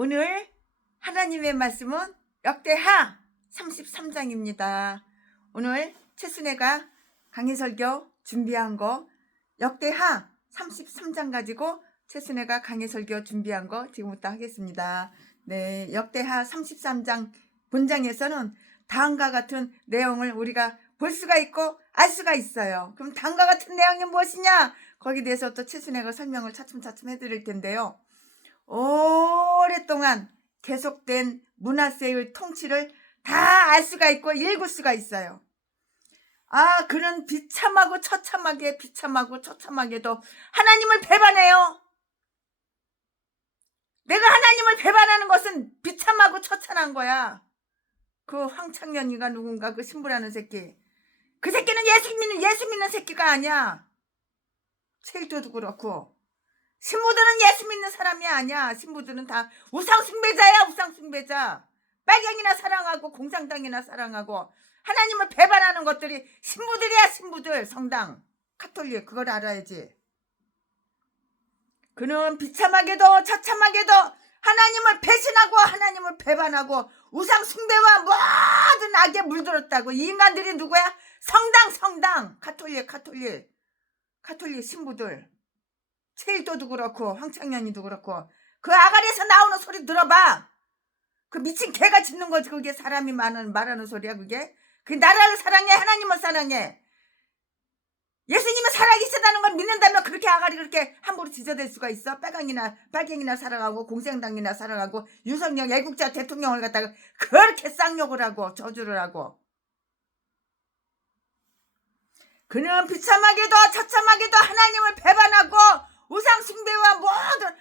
오늘 하나님의 말씀은 역대하 33장입니다. 오늘 최순애가 강해설교 준비한 거 역대하 33장 가지고 최순애가 강해설교 준비한 거 지금부터 하겠습니다. 네, 역대하 33장 본장에서는 다음과 같은 내용을 우리가 볼 수가 있고 알 수가 있어요. 그럼 다음과 같은 내용이 무엇이냐? 거기에 대해서 또 최순애가 설명을 차츰차츰 해드릴 텐데요. 오랫동안 계속된 므낫세의 통치를 다 알 수가 있고 읽을 수가 있어요. 그는 비참하고 처참하게도 하나님을 배반해요. 내가 하나님을 배반하는 것은 비참하고 처참한 거야. 그 황창년이가 누군가, 그 신부라는 새끼. 그 새끼는 예수 믿는 새끼가 아니야. 체일도도 그렇고. 신부들은 예수 믿는 사람이 아니야. 신부들은 다 우상숭배자야. 우상숭배자. 빨갱이나 사랑하고 공산당이나 사랑하고 하나님을 배반하는 것들이 신부들이야. 신부들. 성당 카톨릭. 그걸 알아야지. 그는 비참하게도 처참하게도 하나님을 배신하고 하나님을 배반하고 우상숭배와 모든 악에 물들었다고. 이 인간들이 누구야? 성당 카톨릭 신부들. 체일도도 그렇고 황창년이도 그렇고. 그 아가리에서 나오는 소리 들어봐. 그 미친 개가 짖는 거지. 그게 사람이 말하는 소리야. 그게 나라를 사랑해. 하나님을 사랑해. 예수님은 살아계시다는 걸 믿는다면 그렇게 아가리 그렇게 함부로 짖어댈 수가 있어? 빨갱이나 사랑하고 공산당이나 사랑하고 윤석열 애국자 대통령을 갖다가 그렇게 쌍욕을 하고 저주를 하고. 그는 비참하게도 처참하게도 하나님을 배반하고 우상숭배와 모든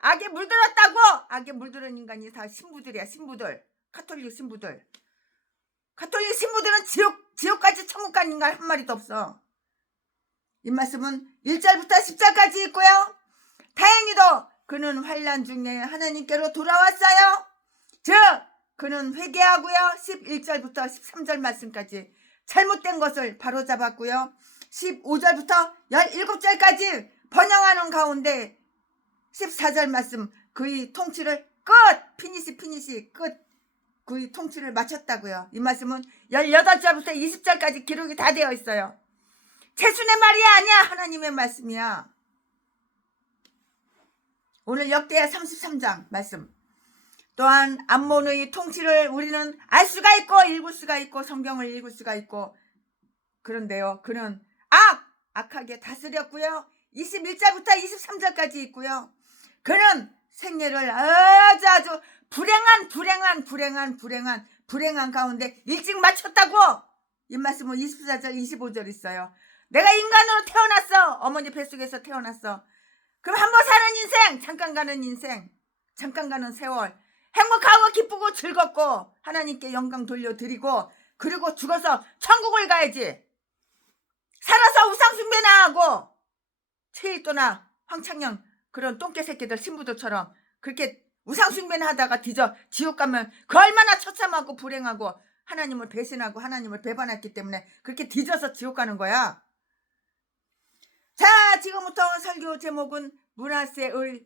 악에 물들었다고. 악에 물들은 인간이 다 신부들이야. 신부들. 카톨릭 신부들은 지옥까지 천국 간 인간 한 마리도 없어. 이 말씀은 1절부터 10절까지 있고요. 다행히도 그는 환난 중에 하나님께로 돌아왔어요. 즉 그는 회개하고요. 11절부터 13절 말씀까지 잘못된 것을 바로잡았고요. 15절부터 17절까지 번영하는 가운데 14절 말씀, 그의 통치를 피니시 끝. 그의 통치를 마쳤다고요. 이 말씀은 18절부터 20절까지 기록이 다 되어 있어요. 최순의 말이 아니야. 하나님의 말씀이야. 오늘 역대하 33장 말씀. 또한 암몬의 통치를 우리는 알 수가 있고 읽을 수가 있고 성경을 읽을 수가 있고. 그런데요, 그는 악하게 다스렸고요. 21절부터 23절까지 있고요. 그는 생애를 아주 불행한 가운데 일찍 마쳤다고. 이 말씀은 24절 25절 있어요. 내가 인간으로 태어났어. 어머니 뱃속에서 태어났어. 그럼 한번 사는 인생, 잠깐 가는 인생, 잠깐 가는 세월, 행복하고 기쁘고 즐겁고 하나님께 영광 돌려드리고 그리고 죽어서 천국을 가야지. 살아서 우상숭배나 하고 체일도나 황창년 그런 똥개 새끼들 신부들처럼 그렇게 우상숭배나 하다가 지옥 가면 그 얼마나 처참하고 불행하고 하나님을 배신하고 하나님을 배반했기 때문에 그렇게 뒤져서 지옥 가는 거야. 자, 지금부터 설교 제목은 므낫세의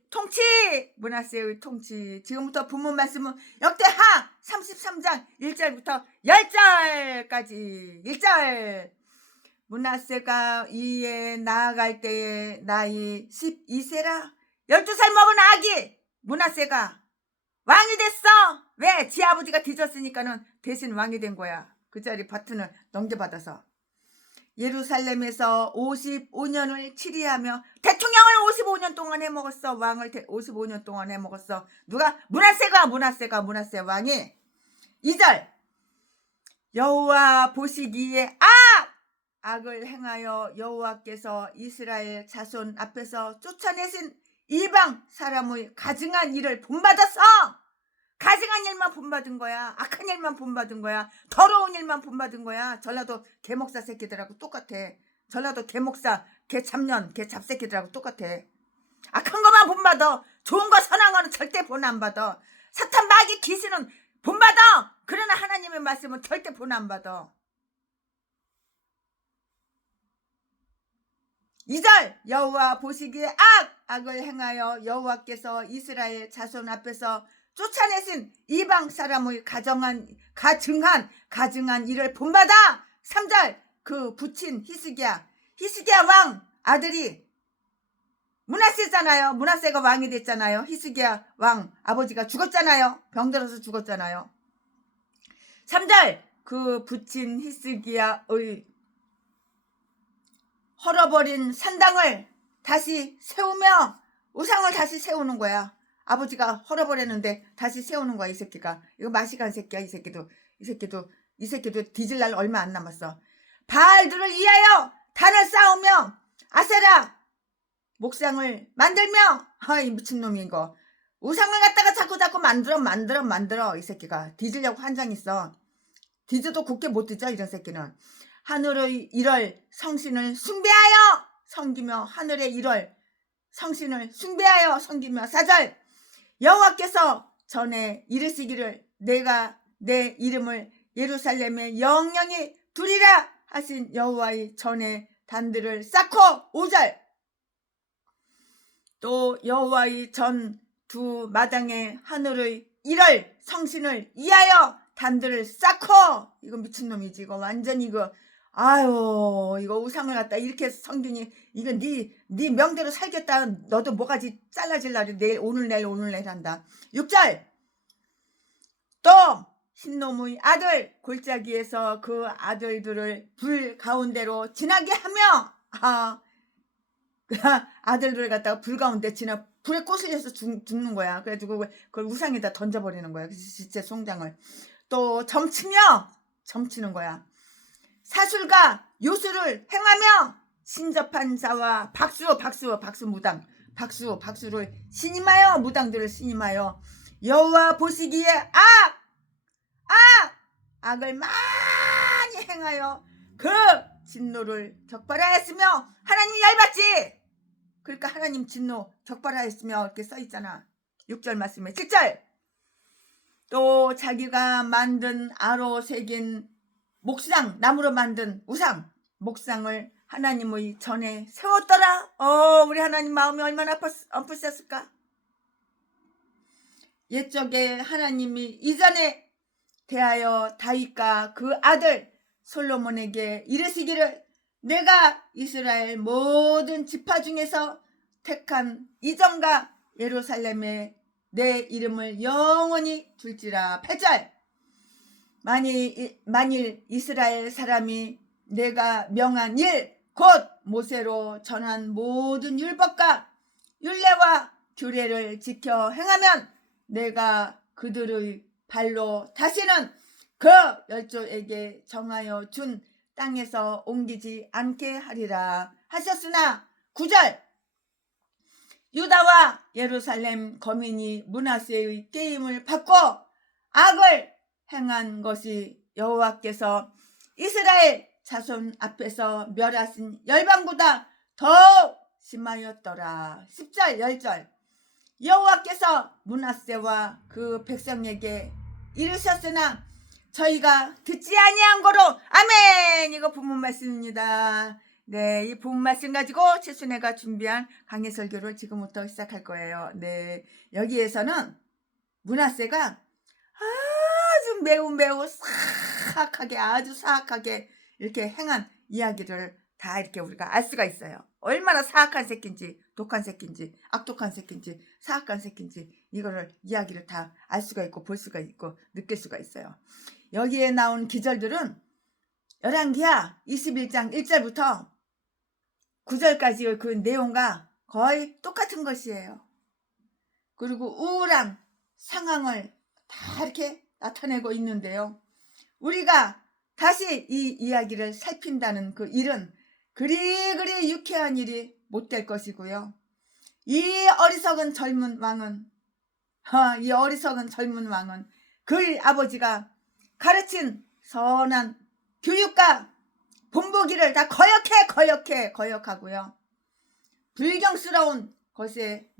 통치. 지금부터 본문 말씀은 역대하 33장 1절부터 10절까지. 1절. 므낫세가 이에 나아갈 때에 나이 12세라. 12살 먹은 아기 므낫세가 왕이 됐어. 왜? 지 아버지가 뒤졌으니까는 대신 왕이 된 거야. 그 자리 바튼을 넘겨받아서. 예루살렘에서 55년을 치리하며 대통령을 55년 동안 해먹었어. 왕을 55년 동안 해먹었어. 누가? 므낫세 왕이. 2절. 여호와 보시기에 악을 행하여 여호와께서 이스라엘 자손 앞에서 쫓아내신 이방 사람의 가증한 일을 본받았어. 가증한 일만 본받은 거야. 악한 일만 본받은 거야. 더러운 일만 본받은 거야. 전라도 개목사 새끼들하고 똑같아. 전라도 개목사, 개잡년, 개잡새끼들하고 똑같아. 악한 것만 본받아. 좋은 거 선한 거는 절대 본 안 받아. 사탄 마귀 귀신은 본받아. 그러나 하나님의 말씀은 절대 본 안 받아. 2절 여호와 보시기에 악을 행하여 여호와께서 이스라엘 자손 앞에서 쫓아내신 이방 사람의 가증한 일을 본받아. 3절 그 붙인 히스기야 왕 아들이 므낫세잖아요. 므낫세가 왕이 됐잖아요. 히스기야 왕 아버지가 죽었잖아요. 병들어서 죽었잖아요. 3절 그 붙인 히스기야의 헐어버린 산당을 다시 세우며 우상을 다시 세우는 거야. 아버지가 헐어버렸는데 다시 세우는 거야. 이 새끼가. 이거 마시간 새끼야. 이 새끼도 뒤질 날 얼마 안 남았어. 바알들을 위하여 단을 쌓으며 아세라 목상을 만들며, 이 미친놈이 이거 우상을 갖다가 자꾸 만들어. 이 새끼가 뒤지려고 한장 있어. 뒤져도 곱게 못 뒤져. 이런 새끼는 하늘의 일월 성신을 숭배하여 섬기며 하늘의 일월 성신을 숭배하여 섬기며. 4절 여호와께서 전에 이르시기를 내가 내 이름을 예루살렘에 영영히 두리라 하신 여호와의 전에 단들을 쌓고. 5절 또 여호와의 전 두 마당에 하늘의 일월 성신을 위하여 단들을 쌓고. 이거 미친놈이지. 이거 완전 이거 이거 우상을 갖다 이렇게 성균이 이거 네 명대로 살겠다. 너도 뭐가지 잘라질라리 내일 오늘 한다. 6절 또 흰놈의 아들 골짜기에서 그 아들들을 불 가운데로 지나게 하며. 아들들을 갖다가 불 가운데 지나 불에 꼬슬려서 죽는 거야. 그래가지고 그걸 우상에다 던져버리는 거야. 진짜 송장을 또 점치는 거야. 사술과 요술을 행하며 신접한 자와 박수를 신임하여 무당들을 신임하여 여호와 보시기에 악을 많이 행하여 그 진노를 격발하였으며. 하나님 얇았지. 그러니까 하나님 진노 격발하였으며 이렇게 써있잖아. 6절 말씀에. 7절 또 자기가 만든 아로 새긴 목상, 나무로 만든 우상 목상을 하나님의 전에 세웠더라. 우리 하나님 마음이 얼마나 엎으셨을까. 옛적에 하나님이 이전에 대하여 다윗과 그 아들 솔로몬에게 이르시기를 내가 이스라엘 모든 지파 중에서 택한 이전과 예루살렘에 내 이름을 영원히 둘지라. 8절 만일 이스라엘 사람이 내가 명한 일 곧 모세로 전한 모든 율법과 율례와 규례를 지켜 행하면 내가 그들의 발로 다시는 그 열조에게 정하여 준 땅에서 옮기지 않게 하리라 하셨으나. 9절 유다와 예루살렘 거민이 므낫세의 게임을 받고 악을 행한 것이 여호와께서 이스라엘 자손 앞에서 멸하신 열방보다 더욱 심하였더라. 10절 10절 여호와께서 므낫세와 그 백성에게 이르셨으나 저희가 듣지 아니한 거로. 아멘. 이거 본문 말씀입니다. 네, 이 본문 말씀 가지고 최순애가 준비한 강해 설교를 지금부터 시작할 거예요. 네, 여기에서는 므낫세가 아주 매우 사악하게 이렇게 행한 이야기를 다 이렇게 우리가 알 수가 있어요. 얼마나 사악한 새끼인지, 독한 새끼인지, 악독한 새끼인지, 사악한 새끼인지 이거를 이야기를 다 알 수가 있고 볼 수가 있고 느낄 수가 있어요. 여기에 나온 기절들은 열왕기하 21장 1절부터 9절까지의 그 내용과 거의 똑같은 것이에요. 그리고 우울한 상황을 다 이렇게 나타내고 있는데요. 우리가 다시 이 이야기를 살핀다는 그 일은 그리 유쾌한 일이 못 될 것이고요. 이 어리석은 젊은 왕은 그 아버지가 가르친 선한 교육과 본보기를 다 거역하고요. 불경스러운 것에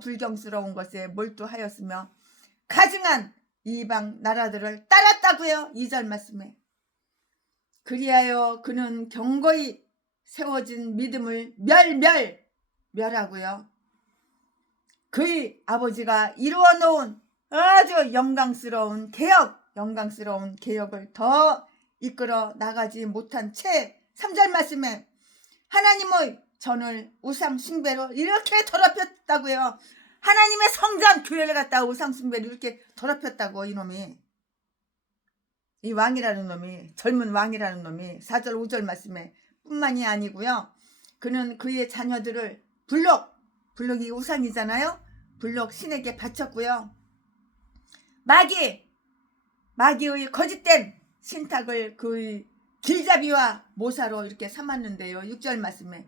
불경스러운 것에 몰두하였으며 가증한 이방 나라들을 따랐다고요. 2절 말씀에. 그리하여 그는 경고히 세워진 믿음을 멸하고요. 그의 아버지가 이루어 놓은 아주 영광스러운 개혁을 더 이끌어 나가지 못한 채 3절 말씀에 하나님의 전을 우상 숭배로 이렇게 더럽혔다고요. 하나님의 성전 교회를 갖다가 우상 숭배로 이렇게 더럽혔다고. 이놈이, 이 왕이라는 놈이, 젊은 왕이라는 놈이 4절 5절 말씀에 뿐만이 아니고요. 그는 그의 자녀들을 블록이 우상이잖아요. 블록 신에게 바쳤고요. 마귀의 거짓된 신탁을 그의 길잡이와 모사로 이렇게 삼았는데요. 6절 말씀에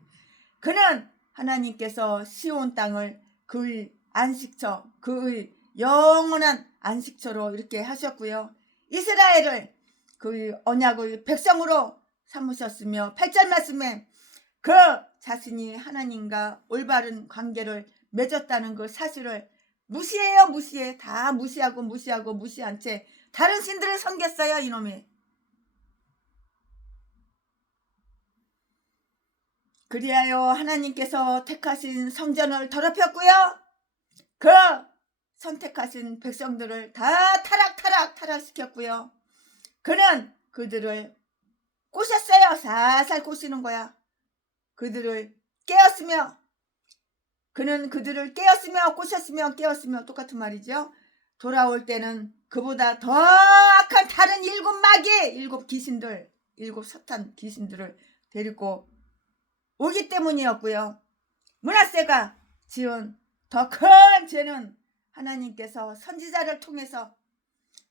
그는 하나님께서 시온 땅을 그의 안식처, 그의 영원한 안식처로 이렇게 하셨고요. 이스라엘을 그의 언약의 백성으로 삼으셨으며 8절 말씀에 그 자신이 하나님과 올바른 관계를 맺었다는 그 사실을 무시해. 다 무시한 채 다른 신들을 섬겼어요. 이놈이. 그리하여 하나님께서 택하신 성전을 더럽혔고요. 그 선택하신 백성들을 다 타락시켰고요. 그는 그들을 꼬셨어요. 살살 꼬시는 거야. 그들을 깨었으며, 그는 그들을 꼬셨으며 깨었으며 똑같은 말이죠. 돌아올 때는 그보다 더 악한 다른 7 귀신들, 7 사탄 귀신들을 데리고 오기 때문이었고요. 므낫세가 지은 더 큰 죄는 하나님께서 선지자를 통해서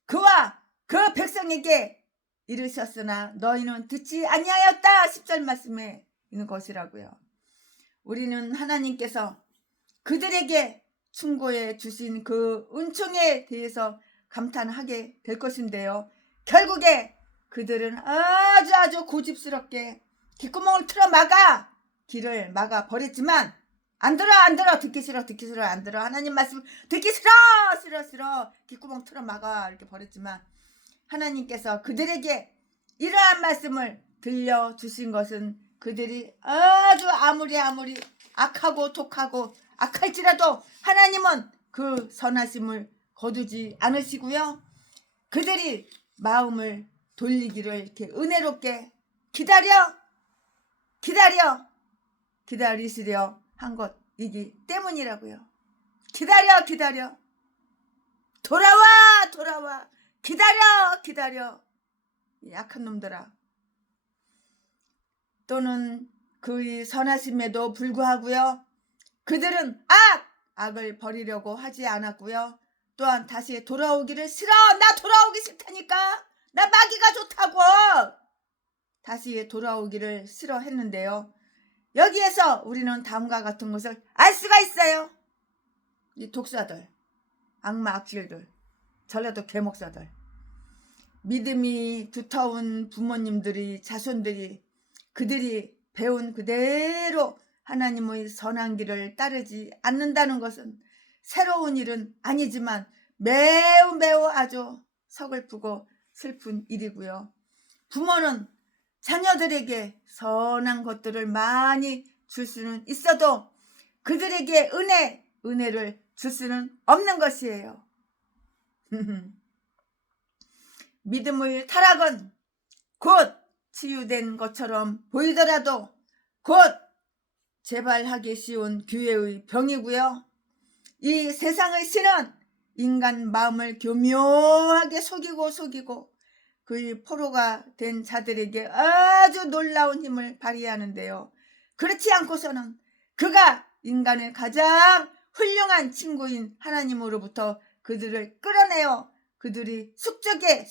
그와 그 백성에게 이르셨으나 너희는 듣지 아니하였다. 10절 말씀에 있는 것이라고요. 우리는 하나님께서 그들에게 충고해 주신 그 은총에 대해서 감탄하게 될 것인데요. 결국에 그들은 아주 고집스럽게 귓구멍을 틀어 막아 길을 막아 버렸지만 안 들어. 듣기 싫어 안 들어. 하나님 말씀 듣기 싫어 귓구멍 틀어 막아 이렇게 버렸지만 하나님께서 그들에게 이러한 말씀을 들려주신 것은 그들이 아주 아무리 악하고 독하고 악할지라도 하나님은 그 선하심을 거두지 않으시고요. 그들이 마음을 돌리기를 이렇게 은혜롭게 기다리시려 한 것이기 때문이라고요. 기다려. 돌아와. 기다려. 약한 놈들아. 또는 그의 선하심에도 불구하고요. 그들은 악을 버리려고 하지 않았고요. 또한 다시 돌아오기를 싫어. 나 돌아오기 싫다니까. 나 마귀가 좋다고. 다시 돌아오기를 싫어했는데요. 여기에서 우리는 다음과 같은 것을 알 수가 있어요. 이 독사들, 악마 악질들, 전라도 개목사들, 믿음이 두터운 부모님들이, 자손들이, 그들이 배운 그대로 하나님의 선한 길을 따르지 않는다는 것은 새로운 일은 아니지만 매우 아주 서글프고 슬픈 일이고요. 부모는 자녀들에게 선한 것들을 많이 줄 수는 있어도 그들에게 은혜를 줄 수는 없는 것이에요. 믿음의 타락은 곧 치유된 것처럼 보이더라도 곧 재발하기 쉬운 교회의 병이고요. 이 세상의 신은 인간 마음을 교묘하게 속이고 그의 포로가 된 자들에게 아주 놀라운 힘을 발휘하는데요. 그렇지 않고서는 그가 인간의 가장 훌륭한 친구인 하나님으로부터 그들을 끌어내어 그들이 숙적에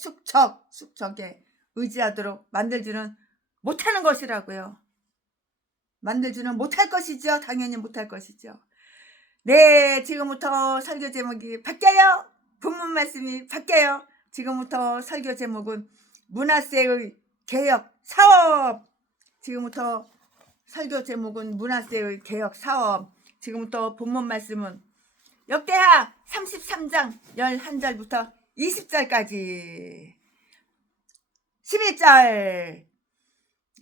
의지하도록 만들지는 못하는 것이라고요. 만들지는 못할 것이죠. 당연히 못할 것이죠. 네, 지금부터 설교 제목이 바뀌어요. 본문 말씀이 바뀌어요. 지금부터 설교 제목은 므낫세의 개혁 사업. 지금부터 설교 제목은 므낫세의 개혁 사업. 지금부터 본문 말씀은 역대하 33장 11절부터 20절까지 11절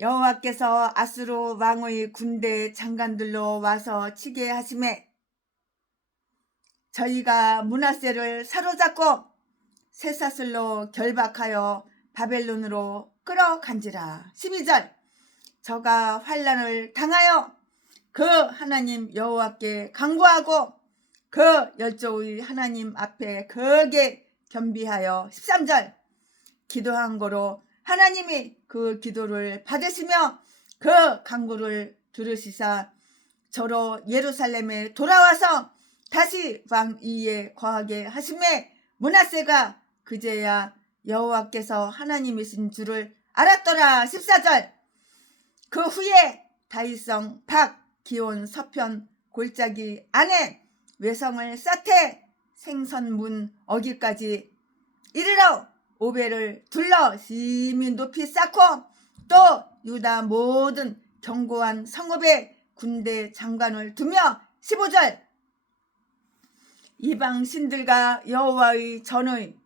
여호와께서 아수르 왕의 군대 장관들로 와서 치게 하심에 저희가 므낫세를 사로잡고 쇠사슬로 결박하여 바벨론으로 끌어간지라. 12절 저가 환난을 당하여 그 하나님 여호와께 간구하고 그 열조의 하나님 앞에 거기에 겸비하여 13절 기도한 거로 하나님이 그 기도를 받으시며 그 간구를 들으시사 저로 예루살렘에 돌아와서 다시 왕 위에 거하게 하심에 므낫세가 그제야 여호와께서 하나님이신 줄을 알았더라. 14절 그 후에 다윗성 박 기온 서편 골짜기 안에 외성을 쌓되 생선문 어기까지 이르러 오벨을 둘러 심히 높이 쌓고 또 유다 모든 견고한 성읍에 군대 장관을 두며 15절 이방 신들과 여호와의 전의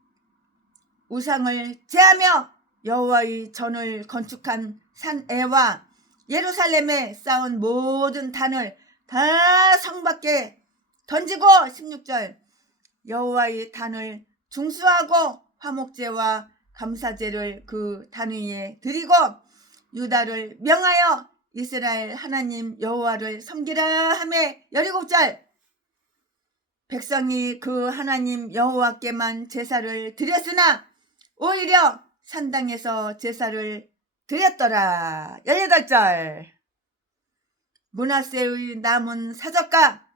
우상을 제하며 여호와의 전을 건축한 산에와 예루살렘에 쌓은 모든 단을 다 성 밖에 던지고 16절 여호와의 단을 중수하고 화목제와 감사제를 그 단 위에 드리고 유다를 명하여 이스라엘 하나님 여호와를 섬기라 하매 17절 백성이 그 하나님 여호와께만 제사를 드렸으나 오히려 산당에서 제사를 드렸더라. 18절 므낫세의 남은 사적과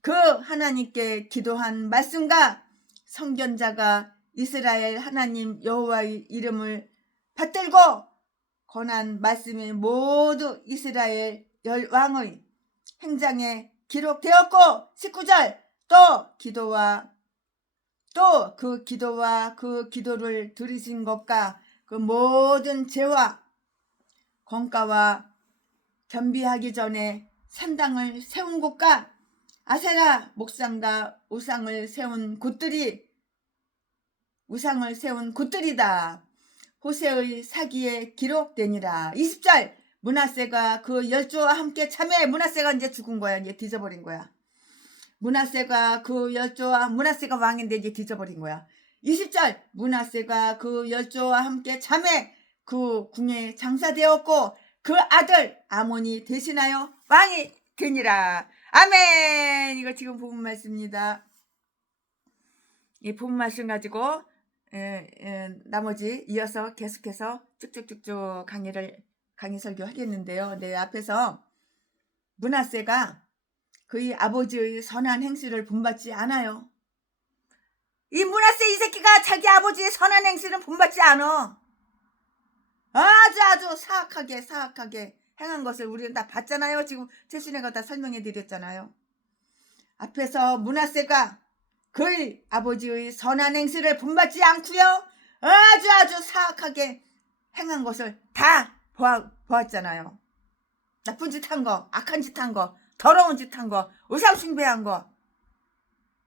그 하나님께 기도한 말씀과 선견자가 이스라엘 하나님 여호와의 이름을 받들고 권한 말씀이 모두 이스라엘 열왕의 행장에 기록되었고 19절 또 기도와 그 기도를 들으신 것과 그 모든 죄와 권가와 겸비하기 전에 산당을 세운 곳과 아세라 목상과 우상을 세운 곳들이다. 호세의 사기에 기록되니라. 20절 므낫세가 그 열조와 함께 참여. 므낫세가 이제 죽은 거야. 이제 뒤져버린 거야. 므낫세가 그 열조와 므낫세가 왕인데 이제 뒤져버린 거야. 20절 므낫세가 그 열조와 함께 참회 그 궁에 장사되었고 그 아들 아몬이 대신하여 왕이 되니라. 아멘. 이거 지금 본문 말씀입니다. 이 본문 말씀 가지고 나머지 이어서 계속해서 쭉쭉쭉쭉 강의 설교 하겠는데요. 네, 앞에서 므낫세가 그의 아버지의 선한 행실을 본받지 않아요. 이 므낫세 이 새끼가 자기 아버지의 선한 행실은 본받지 않아. 아주 사악하게 행한 것을 우리는 다 봤잖아요. 지금 최순애가 다 설명해 드렸잖아요. 앞에서 므낫세가 그의 아버지의 선한 행실을 본받지 않고요. 아주 사악하게 행한 것을 다 보았잖아요. 나쁜 짓 한 거, 악한 짓 한 거, 더러운 짓 한 거, 우상 숭배한 거,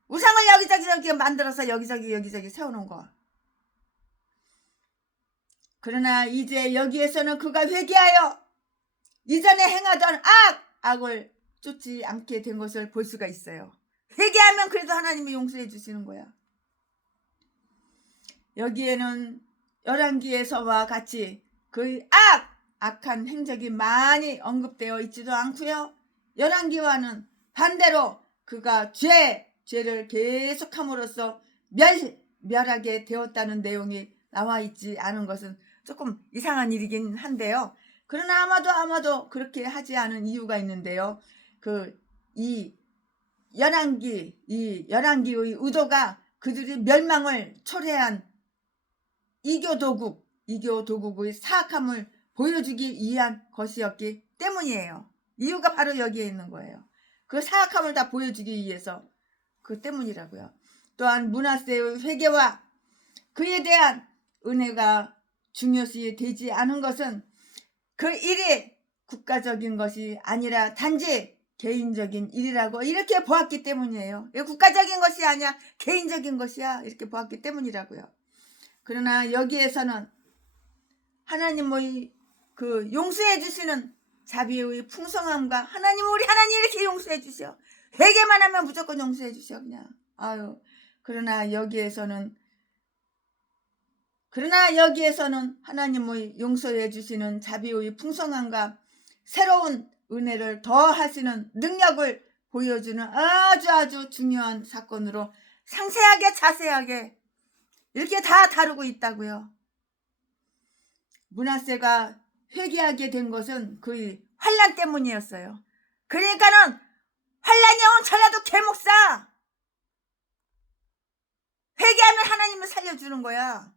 우상을 여기저기 만들어서 여기저기 세워놓은 거. 그러나 이제 여기에서는 그가 회개하여 이전에 행하던 악을 쫓지 않게 된 것을 볼 수가 있어요. 회개하면 그래도 하나님이 용서해 주시는 거야. 여기에는 열왕기에서와 같이 그의 악한 행적이 많이 언급되어 있지도 않고요. 열왕기와는 반대로 그가 죄를 계속함으로써 멸하게 되었다는 내용이 나와 있지 않은 것은 조금 이상한 일이긴 한데요. 그러나 아마도 그렇게 하지 않은 이유가 있는데요. 이 열왕기의 의도가 그들이 멸망을 초래한 이교도국의 사악함을 보여주기 위한 것이었기 때문이에요. 이유가 바로 여기에 있는 거예요. 그 사악함을 다 보여주기 위해서 그 때문이라고요. 또한 므낫세의 회개와 그에 대한 은혜가 중요시 되지 않은 것은 그 일이 국가적인 것이 아니라 단지 개인적인 일이라고 이렇게 보았기 때문이에요. 국가적인 것이 아니야 개인적인 것이야 이렇게 보았기 때문이라고요. 그러나 여기에서는 하나님의 그 용서해 주시는 자비의 풍성함과 하나님, 우리 하나님 이렇게 용서해 주셔. 회개만 하면 무조건 용서해 주셔 그냥. 아유. 그러나 여기에서는 하나님의 용서해 주시는 자비의 풍성함과 새로운 은혜를 더하시는 능력을 보여주는 아주 중요한 사건으로 상세하게 자세하게 이렇게 다 다루고 있다고요. 므낫세가 회개하게 된 것은 그의 환난 때문이었어요. 그러니까는 환난이 온 전라도 개목사 회개하면 하나님을 살려주는 거야.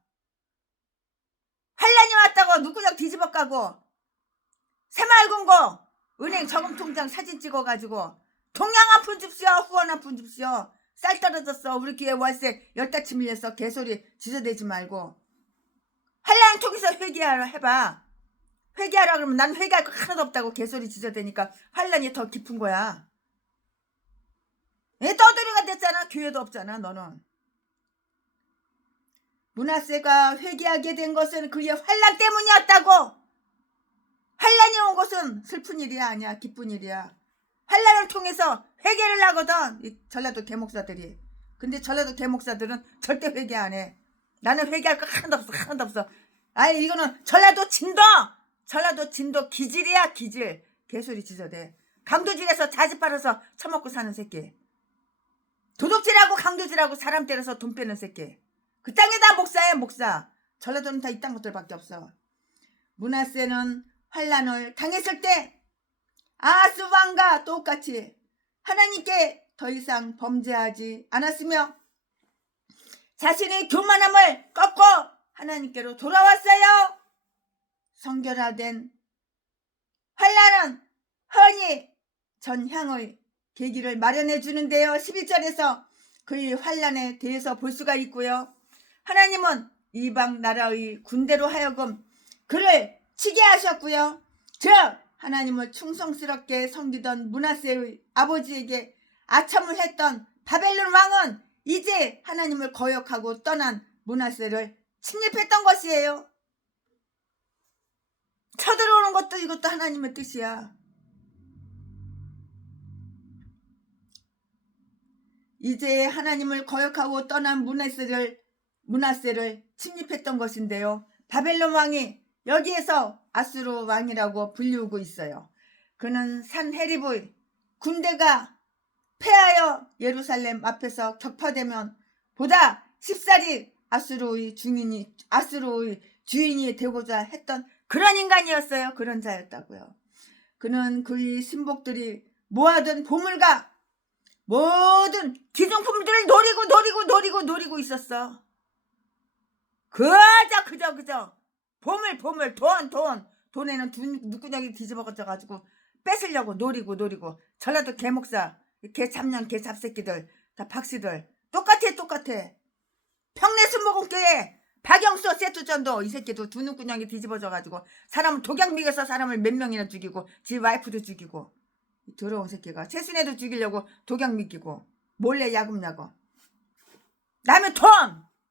환난이 왔다고 누구냥 뒤집어 까고 새마을금고 은행 저금통장 사진 찍어가지고 동양 한 푼 줍시오, 후원 한 푼 줍시오, 쌀 떨어졌어, 우리 교회 월세 10달치 밀려서 개소리 지저대지 말고 환난 통해서 회개하라 해봐. 회개하라 그러면 난 회개할 거 하나도 없다고 개소리 지저대니까 환난이 더 깊은 거야. 떠돌이가 됐잖아. 교회도 없잖아 너는. 므낫세가 회개하게 된 것은 그의 환난 때문이었다고. 환난이 온 것은 슬픈 일이 아니야. 기쁜 일이야. 환난을 통해서 회개를 하거든 이 전라도 개목사들이. 근데 전라도 개목사들은 절대 회개 안 해. 나는 회개할 거 하나도 없어. 아니 이거는 전라도 진도 기질이야. 기질. 개소리 지저대. 강도질에서 자지 빨아서 처먹고 사는 새끼. 도둑질하고 강도질하고 사람 때려서 돈 빼는 새끼. 그 땅에다 목사야 목사. 전라도는 다 이딴 것들밖에 없어. 므낫세는 환난을 당했을 때 아하스 왕과 똑같이 하나님께 더 이상 범죄하지 않았으며 자신의 교만함을 꺾고 하나님께로 돌아왔어요. 성결화된 환난은 흔히 전향의 계기를 마련해 주는데요. 11절에서 그의 환난에 대해서 볼 수가 있고요. 하나님은 이방 나라의 군대로 하여금 그를 치게 하셨고요. 즉 하나님을 충성스럽게 섬기던 므낫세의 아버지에게 아첨을 했던 바벨론 왕은 이제 하나님을 거역하고 떠난 므낫세를 침입했던 것이에요. 쳐들어오는 것도 이것도 하나님의 뜻이야. 이제 하나님을 거역하고 떠난 므낫세를 침입했던 것인데요. 바벨론 왕이 여기에서 아수르 왕이라고 불리우고 있어요. 그는 산헤립의 군대가 패하여 예루살렘 앞에서 격파되면 보다 쉽사리 아수르의 주인이 되고자 했던 그런 인간이었어요. 그런 자였다고요. 그는 그의 신복들이 모아둔 보물과 모든 기존품들을 노리고 있었어. 그저 보물 돈에는 누구냐기 뒤집어져가지고 뺏으려고 노리고 전라도 개목사 개잡년 개잡새끼들 다 박씨들 똑같아. 평내순복음교회 박영수 세트전도 이 새끼도 두 눈구녕이 뒤집어져가지고 사람을 독약미에서 사람을 몇 명이나 죽이고 지 와이프도 죽이고 더러운 새끼가 최순애도 죽이려고 독약 믿기고 몰래 야금야금 남의 돈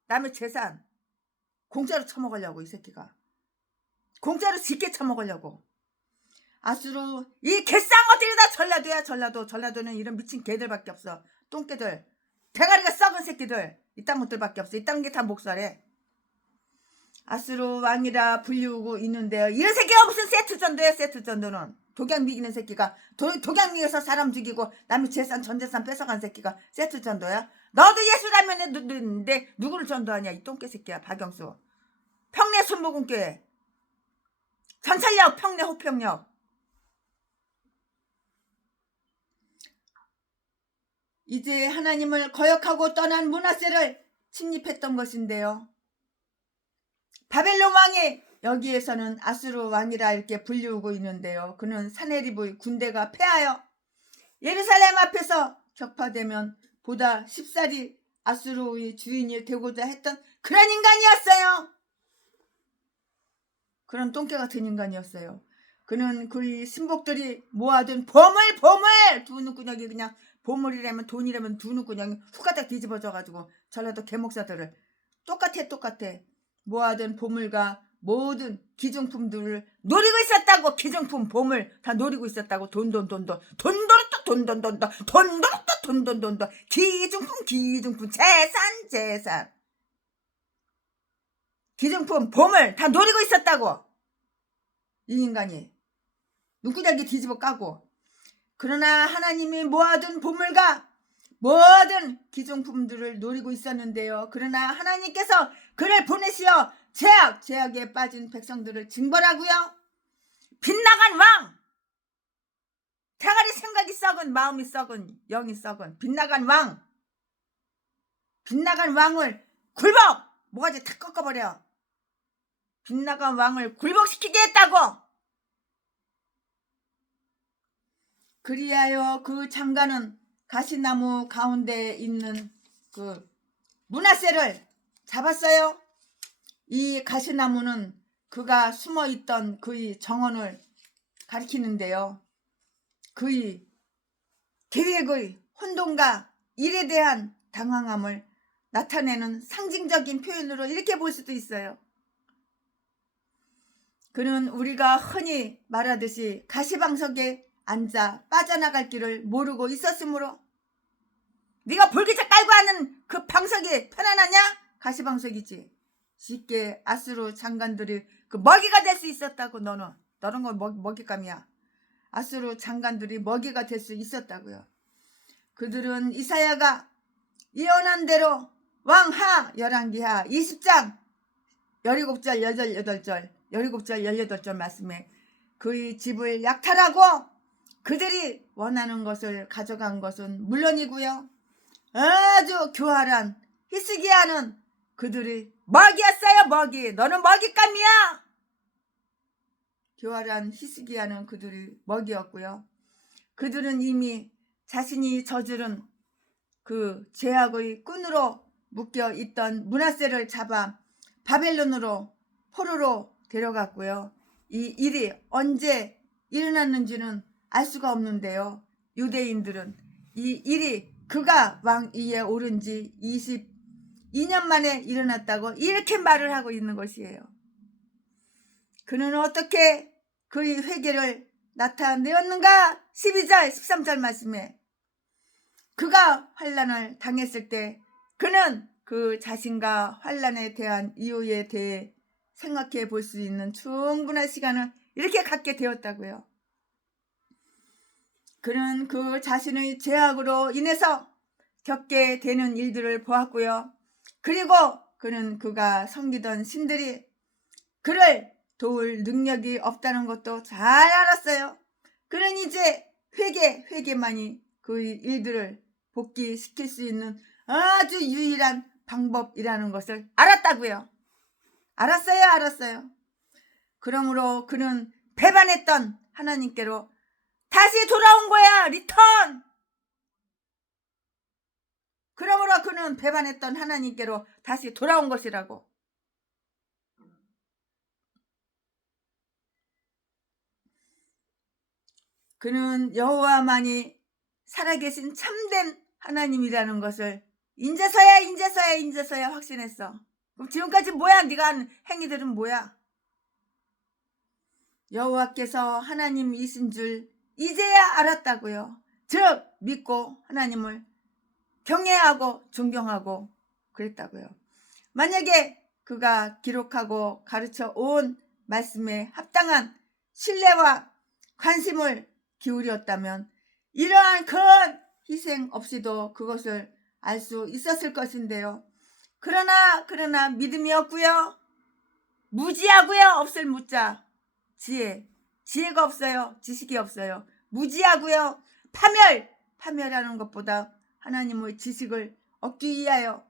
남의 재산 공짜로 처먹으려고 이 새끼가 공짜로 쉽게 처먹으려고. 아수르 이 개쌍어들이 다 전라도는 이런 미친 개들밖에 없어. 똥개들 대가리가 썩은 새끼들 이딴 것들밖에 없어. 이딴 게 다 목살해. 아수르 왕이라 불리우고 있는데요. 이런 새끼가 무슨 세트전도야. 세트전도는 독약 미기는 새끼가 독약 미에서 사람 죽이고 남의 재산 전재산 뺏어간 새끼가 세트전도야. 너도 예수라면 했는데 누구를 전도하냐 이 똥개 새끼야. 박영수 평내 순복음교회 전철역 평내 호평역. 이제 하나님을 거역하고 떠난 므낫세를 침입했던 것인데요. 바벨론 왕이 여기에서는 아수르 왕이라 이렇게 불리우고 있는데요. 그는 산헤립의 군대가 패하여 예루살렘 앞에서 격파되면 보다 쉽사리 아수르의 주인이 되고자 했던 그런 인간이었어요. 그런 똥개 같은 인간이었어요. 그는 그의 신복들이 모아둔 보물 두 눈구녕이 그냥 보물이라면 돈이라면 두 눈구녕이 후가닥 뒤집어져가지고 전라도 개목사들을 똑같아 모아둔 보물과 모든 기중품들을 노리고 있었다고. 기중품 봄을 다 노리고 있었다고. 돈돈돈돈 기중품 재산 기중품 봄을 다 노리고 있었다고. 이 인간이 눈구녕이 뒤집어 까고. 그러나 하나님이 모아둔 보물과 모든 기중품들을 노리고 있었는데요. 그러나 하나님께서 그를 보내시어 죄악에 빠진 백성들을 징벌하고요. 빗나간 왕, 대가리 생각이 썩은, 마음이 썩은, 영이 썩은 빗나간 왕을 굴복, 모가지 다 꺾어버려. 빗나간 왕을 굴복시키게 했다고. 그리하여 그 장관은 가시나무 가운데 있는 그 므낫세를 잡았어요. 이 가시나무는 그가 숨어있던 그의 정원을 가리키는데요. 그의 계획의 혼돈과 일에 대한 당황함을 나타내는 상징적인 표현으로 이렇게 볼 수도 있어요. 그는 우리가 흔히 말하듯이 가시방석에 앉아 빠져나갈 길을 모르고 있었으므로. 네가 볼기차 깔고 하는 그 방석이 편안하냐? 가시방석이지. 쉽게 아수르 장관들이 그 먹이가 될 수 있었다고. 너는 건 먹잇감이야. 아수르 장관들이 먹이가 될 수 있었다고요. 그들은 이사야가 예언한 대로 왕하 열왕기하 20장 17절 18절 18절 말씀에 그의 집을 약탈하고 그들이 원하는 것을 가져간 것은 물론이고요. 아주 교활한 히스기야는 그들이 먹이였어요. 먹이. 너는 먹잇감이야. 교활한 히스기야는 그들이 먹이였고요. 그들은 이미 자신이 저지른 그 죄악의 끈으로 묶여 있던 므낫세를 잡아 바벨론으로 포로로 데려갔고요. 이 일이 언제 일어났는지는 알 수가 없는데요. 유대인들은 이 일이 그가 왕위에 오른 지 22년 만에 일어났다고 이렇게 말을 하고 있는 것이에요. 그는 어떻게 그의 회개를 나타내었는가? 12절 13절 말씀에 그가 환난을 당했을 때 그는 그 자신과 환난에 대한 이유에 대해 생각해 볼 수 있는 충분한 시간을 이렇게 갖게 되었다고요. 그는 그 자신의 죄악으로 인해서 겪게 되는 일들을 보았고요. 그리고 그는 그가 섬기던 신들이 그를 도울 능력이 없다는 것도 잘 알았어요. 그는 이제 회개만이 그 일들을 복귀시킬 수 있는 아주 유일한 방법이라는 것을 알았다고요. 알았어요. 그러므로 그는 배반했던 하나님께로 다시 돌아온 거야. 리턴. 그러므로 그는 배반했던 하나님께로 다시 돌아온 것이라고. 그는 여호와만이 살아계신 참된 하나님이라는 것을 인제서야 확신했어. 그럼 지금까지 뭐야? 네가 한 행위들은 뭐야? 여호와께서 하나님이신 줄 이제야 알았다고요. 즉 믿고 하나님을 경외하고 존경하고 그랬다고요. 만약에 그가 기록하고 가르쳐 온 말씀에 합당한 신뢰와 관심을 기울였다면 이러한 큰 희생 없이도 그것을 알 수 있었을 것인데요. 그러나 믿음이 없고요. 무지하고요. 없을 무자. 지혜가 없어요. 지식이 없어요. 무지하고요. 파멸하는 것보다 하나님의 지식을 얻기 위하여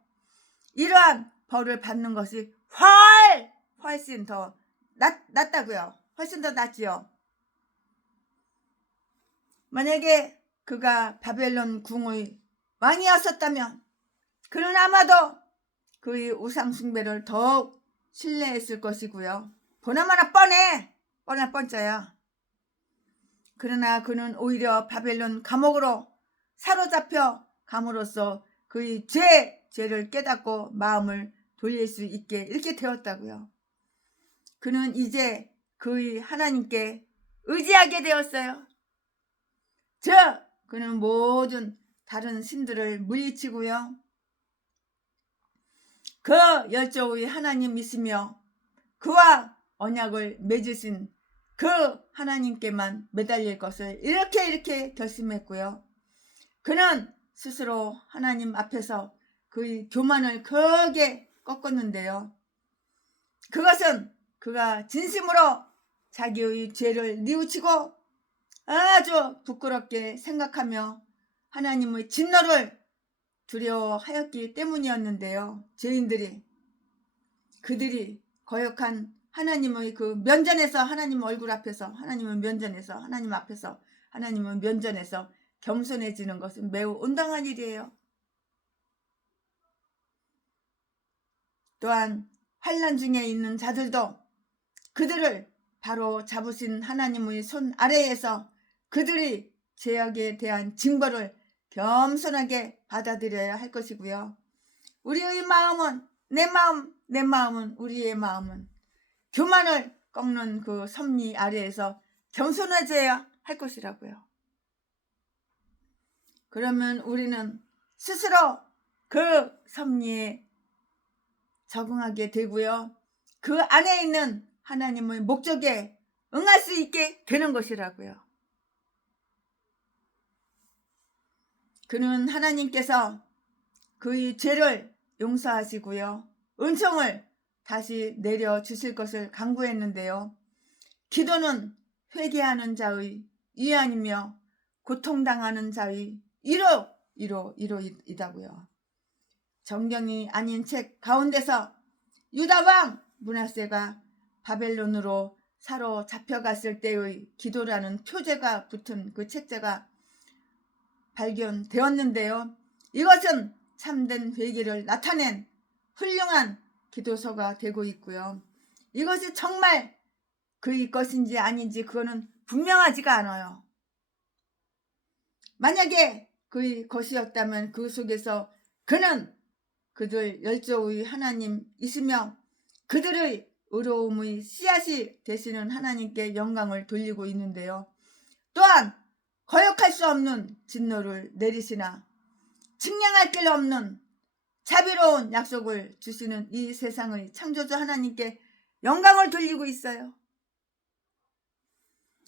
이러한 벌을 받는 것이 훨씬 더 낫다고요. 훨씬 더 낫지요. 만약에 그가 바벨론 궁의 왕이었었다면 그는 아마도 그의 우상 숭배를 더욱 신뢰했을 것이고요. 보나마나 뻔할 뻔짜야. 그러나 그는 오히려 바벨론 감옥으로 사로잡혀 감으로써 그의 죄를 깨닫고 마음을 돌릴 수 있게 이렇게 되었다고요. 그는 이제 그의 하나님께 의지하게 되었어요. 그는 모든 다른 신들을 물리치고요. 그 열조의 하나님 믿으며 그와 언약을 맺으신 그 하나님께만 매달릴 것을 이렇게 결심했고요. 그는 스스로 하나님 앞에서 그의 교만을 크게 꺾었는데요. 그것은 그가 진심으로 자기의 죄를 뉘우치고 아주 부끄럽게 생각하며 하나님의 진노를 두려워하였기 때문이었는데요. 죄인들이 그들이 거역한 하나님의 그 면전에서 하나님 얼굴 앞에서 하나님의 면전에서 하나님 앞에서 하나님의 면전에서 겸손해지는 것은 매우 온당한 일이에요. 또한 환난 중에 있는 자들도 그들을 바로 잡으신 하나님의 손 아래에서 그들이 죄악에 대한 징벌을 겸손하게 받아들여야 할 것이고요. 우리의 마음은 내 마음은 우리의 마음은 교만을 꺾는 그 섭리 아래에서 겸손해져야 할 것이라고요. 그러면 우리는 스스로 그 섭리에 적응하게 되고요. 그 안에 있는 하나님의 목적에 응할 수 있게 되는 것이라고요. 그는 하나님께서 그의 죄를 용서하시고요. 은총을 다시 내려주실 것을 간구했는데요. 기도는 회개하는 자의 위안이며 고통당하는 자의 위로이다고요. 정경이 아닌 책 가운데서 유다왕 므낫세가 바벨론으로 사로잡혀갔을 때의 기도라는 표제가 붙은 그 책자가 발견되었는데요. 이것은 참된 회개를 나타낸 훌륭한 기도서가 되고 있고요. 이것이 정말 그의 것인지 아닌지 그거는 분명하지가 않아요. 만약에 그의 것이었다면 그 속에서 그는 그들 열조의 하나님이시며 그들의 의로움의 씨앗이 되시는 하나님께 영광을 돌리고 있는데요. 또한 거역할 수 없는 진노를 내리시나 측량할 길 없는 자비로운 약속을 주시는 이 세상의 창조주 하나님께 영광을 돌리고 있어요.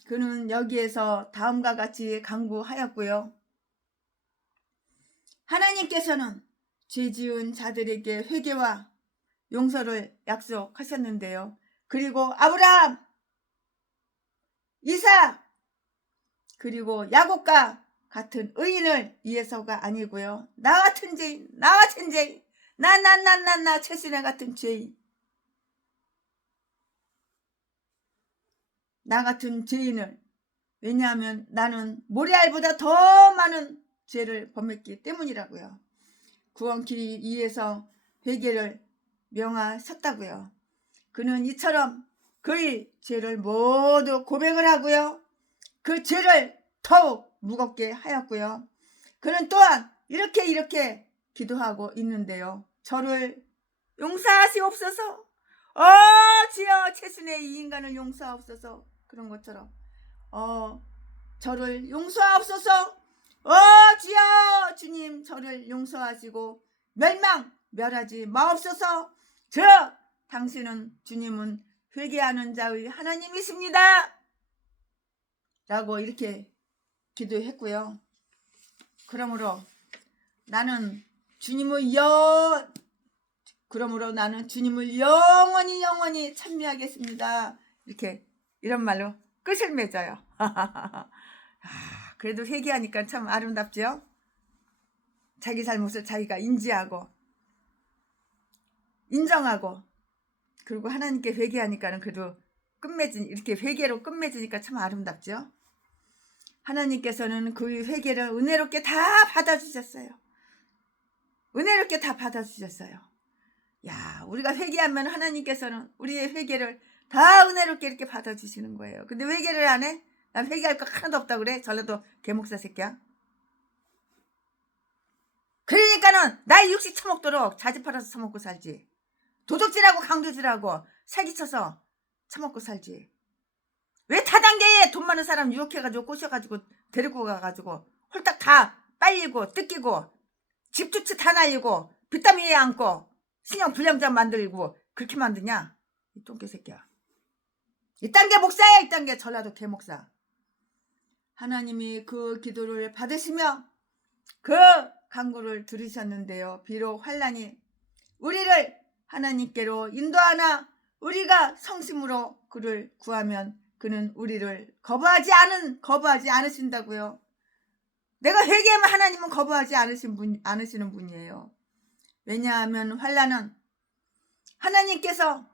그는 여기에서 다음과 같이 간구하였고요. 하나님께서는 죄 지은 자들에게 회개와 용서를 약속하셨는데요. 그리고 아브라함, 이삭, 그리고 야곱과 같은 의인을 위해서가 아니고요. 나 같은 죄인, 나 최순애 같은 죄인, 나 같은 죄인을, 왜냐하면 나는 모래알보다 더 많은 죄를 범했기 때문이라고요. 구원길 위해서 회개를 명하셨다고요. 그는 이처럼 그의 죄를 모두 고백을 하고요. 그 죄를 더욱 무겁게 하였고요. 그는 또한 이렇게 기도하고 있는데요. 저를 용서하시옵소서. 주여 최순의 이 인간을 용서하옵소서. 그런 것처럼 저를 용서하옵소서. 주여 주님 저를 용서하시고 멸하지 마옵소서. 당신은 주님은 회개하는 자의 하나님이십니다. 라고 이렇게 기도했고요. 그러므로 나는 주님을 영원히 찬미하겠습니다. 이런 말로 끝을 맺어요. 그래도 회개하니까 참 아름답죠. 자기 잘못을 자기가 인지하고 인정하고 그리고 하나님께 회개하니까는 그래도 이렇게 회개로 끝맺으니까 참 아름답죠. 하나님께서는 그 회개를 은혜롭게 다 받아주셨어요. 우리가 회개하면 하나님께서는 우리의 회개를 다 은혜롭게 이렇게 받아주시는 거예요. 근데 회개를 안 해? 난 회개할 거 하나도 없다 그래? 전라도 개목사 새끼야. 그러니까는 나의 육식 처먹도록 자지 팔아서 처먹고 살지. 도둑질하고 강도질하고 사기쳐서 처먹고 살지. 왜 다단계에 돈 많은 사람 유혹해가지고 꼬셔가지고 데리고 가가지고 홀딱 다 빨리고 뜯기고 집 두 채 다 날리고 비타민에 안고 신형 불량자 만들고 그렇게 만드냐? 이 똥개 새끼야. 이딴 게 목사야. 이딴 게 전라도 개목사. 하나님이 그 기도를 받으시며 그 간구를 들으셨는데요. 비록 환난이 우리를 하나님께로 인도하나 우리가 성심으로 그를 구하면 그는 우리를 거부하지 않으신다고요. 내가 회개하면 하나님은 거부하지 않으시는 분이에요. 왜냐하면 환난은 하나님께서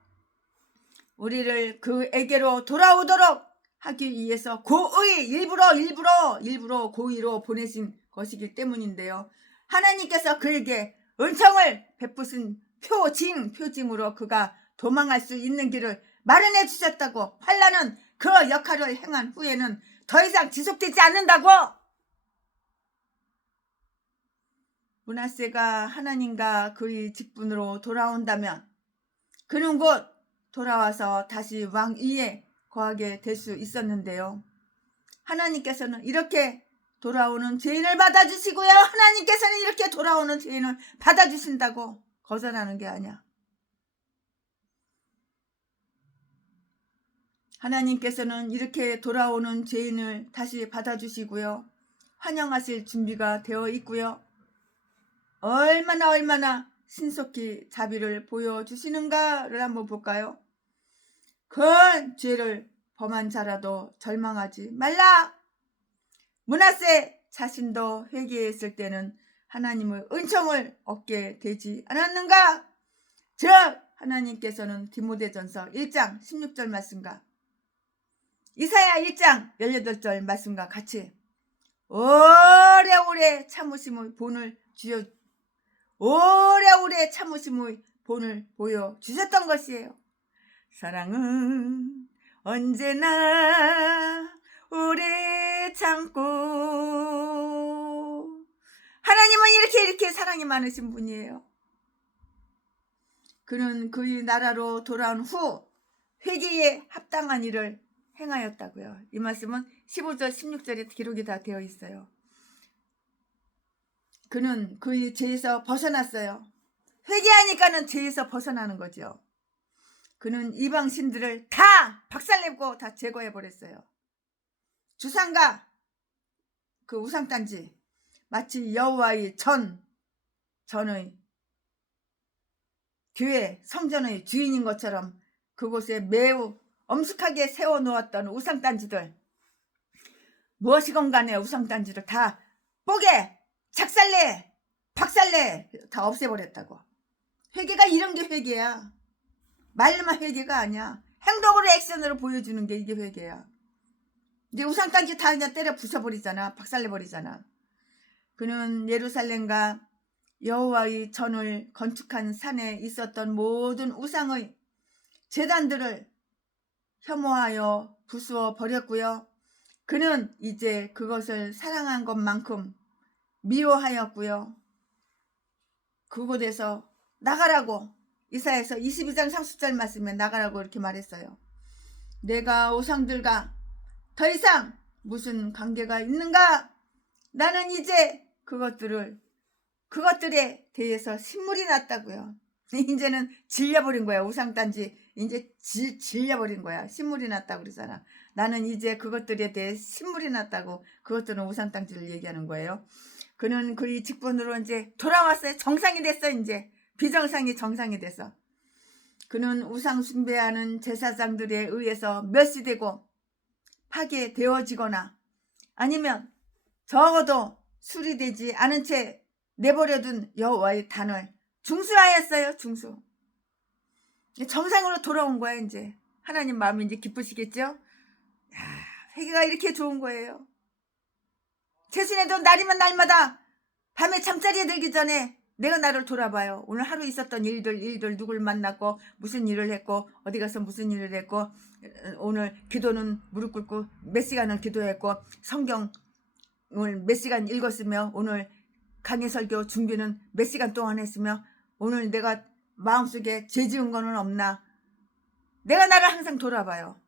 우리를 그에게로 돌아오도록 하기 위해서 고의 일부러 고의로 보내신 것이기 때문인데요. 하나님께서 그에게 은총을 베푸신 표징으로 그가 도망할 수 있는 길을 마련해 주셨다고. 환난은 그 역할을 행한 후에는 더 이상 지속되지 않는다고. 므낫세가 하나님과 그의 직분으로 돌아온다면 그는 곧 돌아와서 다시 왕 위에 거하게 될 수 있었는데요. 하나님께서는 이렇게 돌아오는 죄인을 받아주시고요. 하나님께서는 이렇게 돌아오는 죄인을 받아주신다고 거절하는 게 아니야. 하나님께서는 이렇게 돌아오는 죄인을 다시 받아주시고요. 환영하실 준비가 되어 있고요. 얼마나 신속히 자비를 보여주시는가를 한번 볼까요? 큰 죄를 범한 자라도 절망하지 말라. 므낫세 자신도 회개했을 때는 하나님의 은총을 얻게 되지 않았는가? 즉 하나님께서는 디모데전서 1장 16절 말씀과 이사야 1장 18절 말씀과 같이 오래오래 참으심의 본을 보여주셨던 것이에요. 사랑은 언제나 오래 참고. 하나님은 이렇게 사랑이 많으신 분이에요. 그는 그의 나라로 돌아온 후 회개에 합당한 일을 행하였다고요. 이 말씀은 15절 16절에 기록이 다 되어 있어요. 그는 그의 죄에서 벗어났어요. 회개하니까는 죄에서 벗어나는 거죠. 그는 이방 신들을 다 박살내고 다 제거해버렸어요. 주상과 그 우상단지 마치 여호와의 전의 교회 성전의 주인인 것처럼 그곳에 매우 엄숙하게 세워놓았던 우상단지들, 무엇이건 간에 우상단지를 다 뽀개, 작살내, 박살내 다 없애버렸다고. 회개가 이런 게 회개야. 말로만 회개가 아니야. 행동으로 액션으로 보여주는 게 이게 회개야. 이제 우상단지 다 그냥 때려 부숴버리잖아. 박살내버리잖아. 그는 예루살렘과 여호와의 전을 건축한 산에 있었던 모든 우상의 제단들을 혐오하여 부수어 버렸고요. 그는 이제 그것을 사랑한 것만큼 미워하였고요. 그곳에서 나가라고, 이사야서 22장 30절 말씀에 나가라고 이렇게 말했어요. 내가 우상들과 더 이상 무슨 관계가 있는가? 나는 이제 그것들에 대해서 신물이 났다고요. 이제는 질려버린 거야. 우상단지 이제 질려버린 거야. 신물이 났다고 그러잖아. 나는 이제 그것들에 대해 신물이 났다고. 그것들은 우상단지를 얘기하는 거예요. 그는 그의 직분으로 이제 돌아왔어요. 정상이 됐어. 이제 비정상이 정상이 됐어. 그는 우상 숭배하는 제사장들에 의해서 멸시되고 파괴되어지거나 아니면 적어도 수리되지 않은 채 내버려둔 여호와의 단을 중수하였어요. 중수. 정상으로 돌아온 거야. 이제 하나님 마음이 이제 기쁘시겠죠. 회개가 이렇게 좋은 거예요. 최순애도 날이면 날마다 밤에 잠자리에 들기 전에 내가 나를 돌아봐요. 오늘 하루 있었던 일들 누굴 만났고 무슨 일을 했고 어디 가서 무슨 일을 했고 오늘 기도는 무릎 꿇고 몇 시간을 기도했고 성경을 몇 시간 읽었으며 오늘 강의 설교 준비는 몇 시간 동안 했으며 오늘 내가 마음속에 죄 지은 거는 없나? 내가 나를 항상 돌아봐요.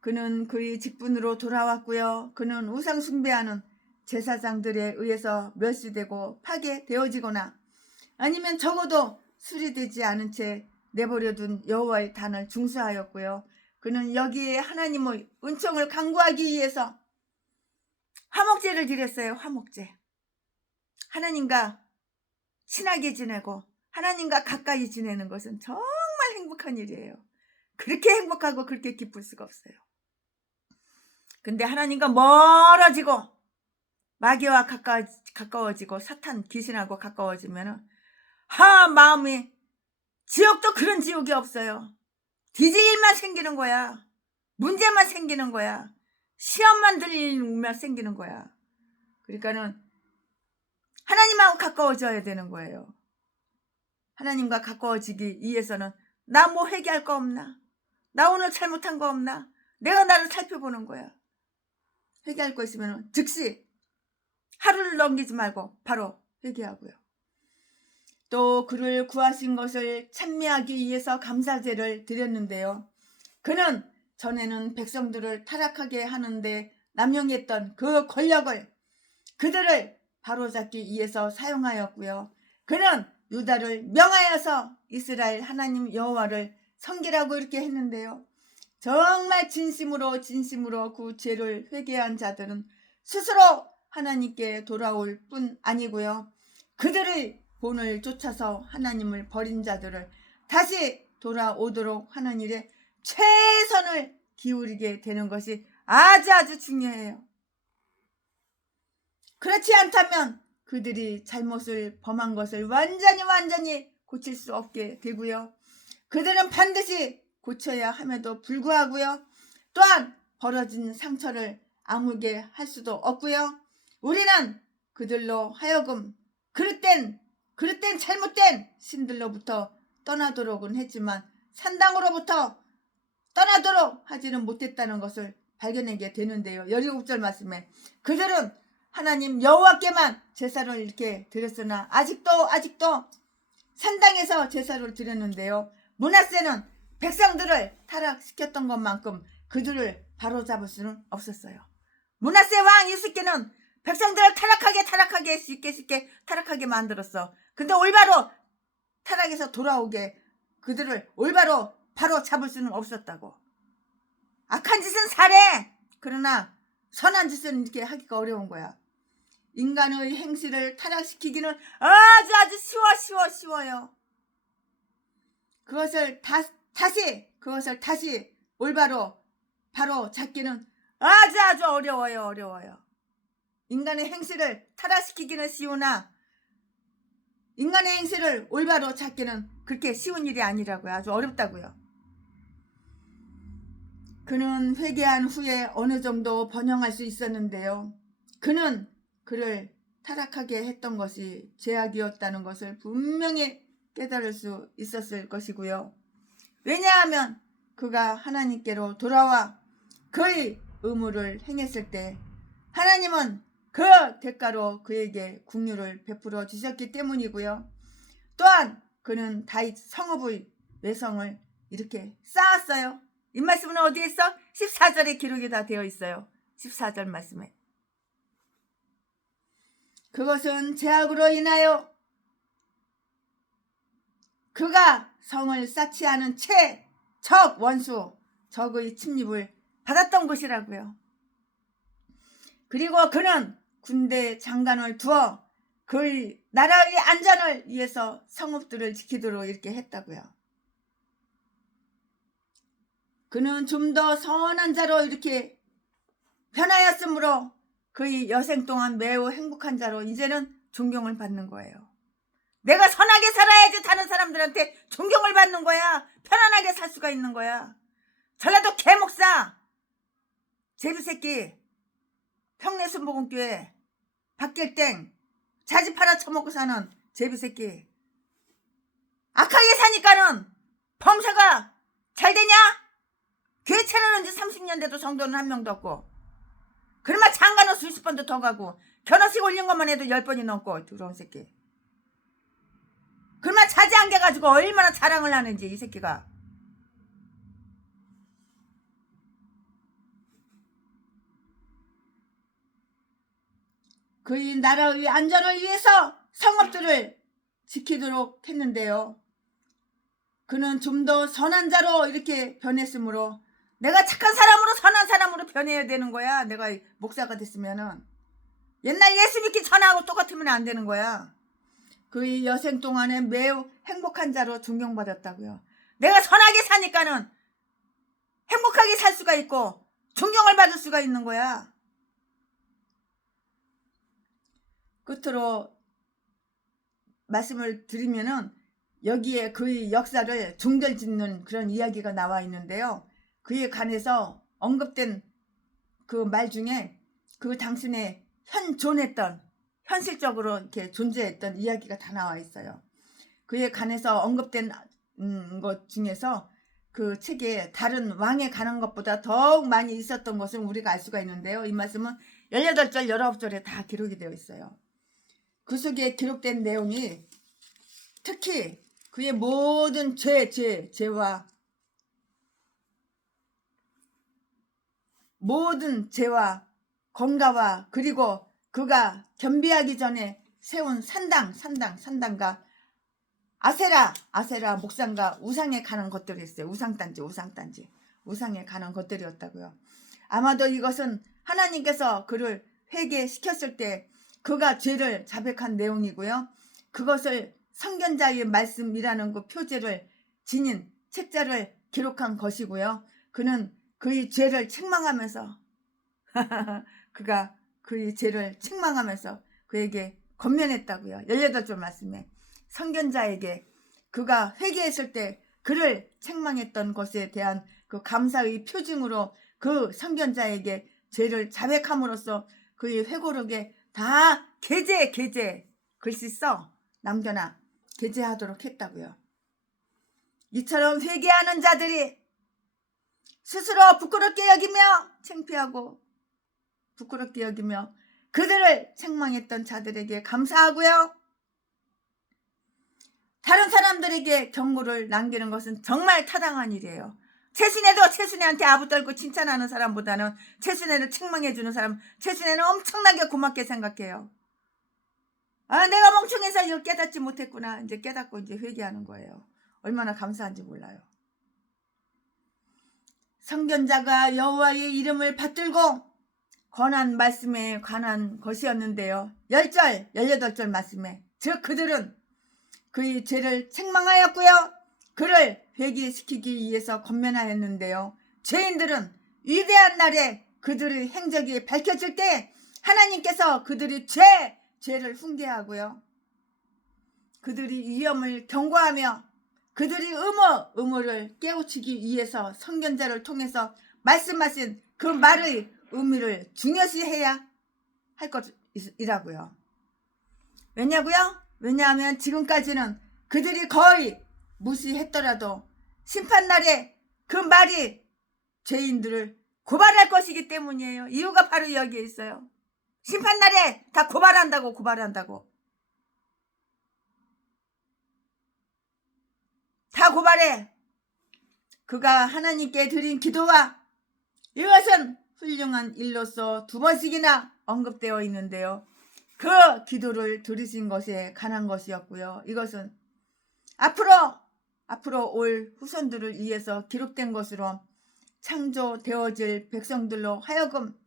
그는 그의 직분으로 돌아왔고요. 그는 우상 숭배하는 제사장들에 의해서 멸시되고 파괴되어지거나 아니면 적어도 수리되지 않은 채 내버려둔 여호와의 단을 중수하였고요. 그는 여기에 하나님의 은총을 강구하기 위해서 화목제를 드렸어요. 화목제. 하나님과 친하게 지내고 하나님과 가까이 지내는 것은 정말 행복한 일이에요. 그렇게 행복하고 그렇게 기쁠 수가 없어요. 근데 하나님과 멀어지고 마귀와 가까워지고 사탄 귀신하고 가까워지면 마음이 지옥도 그런 지옥이 없어요. 뒤질 일만 생기는 거야. 문제만 생기는 거야. 시험만 들리면 생기는 거야. 그러니까는 하나님하고 가까워져야 되는 거예요. 하나님과 가까워지기 위해서는 나 뭐 회개할 거 없나? 나 오늘 잘못한 거 없나? 내가 나를 살펴보는 거야. 회개할 거 있으면 즉시 하루를 넘기지 말고 바로 회개하고요. 또 그를 구하신 것을 찬미하기 위해서 감사제를 드렸는데요. 그는 전에는 백성들을 타락하게 하는데 남용했던 그 권력을 그들을 바로잡기 위해서 사용하였고요. 그는 유다를 명하여서 이스라엘 하나님 여호와를 섬기라고 이렇게 했는데요. 정말 진심으로 그 죄를 회개한 자들은 스스로 하나님께 돌아올 뿐 아니고요. 그들의 본을 쫓아서 하나님을 버린 자들을 다시 돌아오도록 하는 일에 최선을 기울이게 되는 것이 아주 중요해요. 그렇지 않다면 그들이 잘못을 범한 것을 완전히 고칠 수 없게 되고요. 그들은 반드시 고쳐야 함에도 불구하고요. 또한 벌어진 상처를 아물게 할 수도 없고요. 우리는 그들로 하여금 그릇된 잘못된 신들로부터 떠나도록은 했지만 산당으로부터 떠나도록 하지는 못했다는 것을 발견하게 되는데요. 17절 말씀에 그들은 하나님 여호와께만 제사를 이렇게 드렸으나 아직도 산당에서 제사를 드렸는데요. 므낫세는 백성들을 타락시켰던 것만큼 그들을 바로잡을 수는 없었어요. 므낫세 왕 히스기야는 백성들을 타락하게 쉽게 타락하게 만들었어. 근데 올바로 타락에서 돌아오게 그들을 올바로 바로 잡을 수는 없었다고. 악한 짓은 잘해. 그러나 선한 짓은 이렇게 하기가 어려운 거야. 인간의 행실을 타락시키기는 아주 쉬워요. 그것을 다시 올바로 바로 잡기는 아주 어려워요. 인간의 행실을 타락시키기는 쉬우나 인간의 행실을 올바로 찾기는 그렇게 쉬운 일이 아니라고요. 아주 어렵다고요. 그는 회개한 후에 어느 정도 번영할 수 있었는데요. 그는 그를 타락하게 했던 것이 죄악이었다는 것을 분명히 깨달을 수 있었을 것이고요. 왜냐하면 그가 하나님께로 돌아와 그의 의무를 행했을 때 하나님은 그 대가로 그에게 긍휼을 베풀어 주셨기 때문이고요. 또한 그는 다윗 성읍의 외성을 이렇게 쌓았어요. 이 말씀은 어디에 있어? 14절에 기록이 다 되어 있어요. 14절 말씀에. 그것은 죄악으로 인하여 그가 성을 쌓지 않은 채 적 원수 적의 침입을 받았던 것이라고요. 그리고 그는 군대 장관을 두어 그의 나라의 안전을 위해서 성읍들을 지키도록 이렇게 했다고요. 그는 좀 더 선한 자로 이렇게 변하였으므로 그의 여생 동안 매우 행복한 자로 이제는 존경을 받는 거예요. 내가 선하게 살아야지 다른 사람들한테 존경을 받는 거야. 편안하게 살 수가 있는 거야. 전라도 개목사 제비새끼 평내순복음교회 박길땡 자지 팔아 처먹고 사는 제비새끼 악하게 사니까는 범사가 잘 되냐? 교회 차려놓은 지 30년 돼도 성도는 한 명도 없고 그러면 장가는 수십 번도 더 가고 결혼식 올린 것만 해도 10번이 넘고 들어온 새끼. 그러면 자지 안 개가지고 얼마나 자랑을 하는지 이 새끼가. 그의 나라의 안전을 위해서 성읍들을 지키도록 했는데요. 그는 좀 더 선한 자로 이렇게 변했으므로 내가 착한 사람으로 선한 사람으로 변해야 되는 거야. 내가 목사가 됐으면은 옛날 예수 믿기 전하고 똑같으면 안 되는 거야. 그의 여생 동안에 매우 행복한 자로 존경받았다고요. 내가 선하게 사니까는 행복하게 살 수가 있고 존경을 받을 수가 있는 거야. 끝으로 말씀을 드리면은 여기에 그의 역사를 종결짓는 그런 이야기가 나와 있는데요. 그에 관해서 언급된 그 말 중에 그 당신의 현존했던 현실적으로 이렇게 존재했던 이야기가 다 나와 있어요. 그에 관해서 언급된 것 중에서 그 책에 다른 왕에 관한 것보다 더욱 많이 있었던 것을 우리가 알 수가 있는데요. 이 말씀은 18절, 19절에 다 기록이 되어 있어요. 그 속에 기록된 내용이 특히 그의 모든 죄와 모든 죄와 공가와 그리고 그가 겸비하기 전에 세운 산당과 아세라 목상과 우상에 관한 것들이 있어요. 우상단지 우상에 관한 것들이었다고요. 아마도 이것은 하나님께서 그를 회개시켰을 때 그가 죄를 자백한 내용이고요. 그것을 선견자의 말씀이라는 그 표제를 지닌 책자를 기록한 것이고요. 그는 그의 죄를 책망하면서 그가 그의 죄를 책망하면서 그에게 권면했다고요. 18절 말씀에 선견자에게 그가 회개했을 때 그를 책망했던 것에 대한 그 감사의 표징으로 그 선견자에게 죄를 자백함으로써 그의 회고록에 다 게재 글씨 써 남겨놔 게재하도록 했다고요. 이처럼 회개하는 자들이 스스로 부끄럽게 여기며 창피하고 부끄럽게 여기며 그들을 책망했던 자들에게 감사하고요. 다른 사람들에게 경고를 남기는 것은 정말 타당한 일이에요. 최순애도 최순애한테 아부 떨고 칭찬하는 사람보다는 최순애를 책망해주는 사람, 최순애는 엄청나게 고맙게 생각해요. 아, 내가 멍청해서 이걸 깨닫지 못했구나. 이제 깨닫고 이제 회개하는 거예요. 얼마나 감사한지 몰라요. 선견자가 여호와의 이름을 받들고 권한 말씀에 관한 것이었는데요. 10절, 18절 말씀에 즉 그들은 그의 죄를 책망하였고요. 그를 회개시키기 위해서 권면하였는데요. 죄인들은 위대한 날에 그들의 행적이 밝혀질 때 하나님께서 그들의 죄를 훈계하고요. 그들의 위험을 경고하며 그들의 의무를 깨우치기 위해서 선견자를 통해서 말씀하신 그 말의 의미를 중요시해야 할 것이라고요. 왜냐고요? 왜냐하면 지금까지는 그들이 거의 무시했더라도 심판날에 그 말이 죄인들을 고발할 것이기 때문이에요. 이유가 바로 여기에 있어요. 심판날에 다 고발한다고. 다 고발해. 그가 하나님께 드린 기도와 이것은 훌륭한 일로서 2번씩이나 언급되어 있는데요. 그 기도를 들으신 것에 관한 것이었고요. 이것은 앞으로 올 후손들을 위해서 기록된 것으로 창조되어질 백성들로 하여금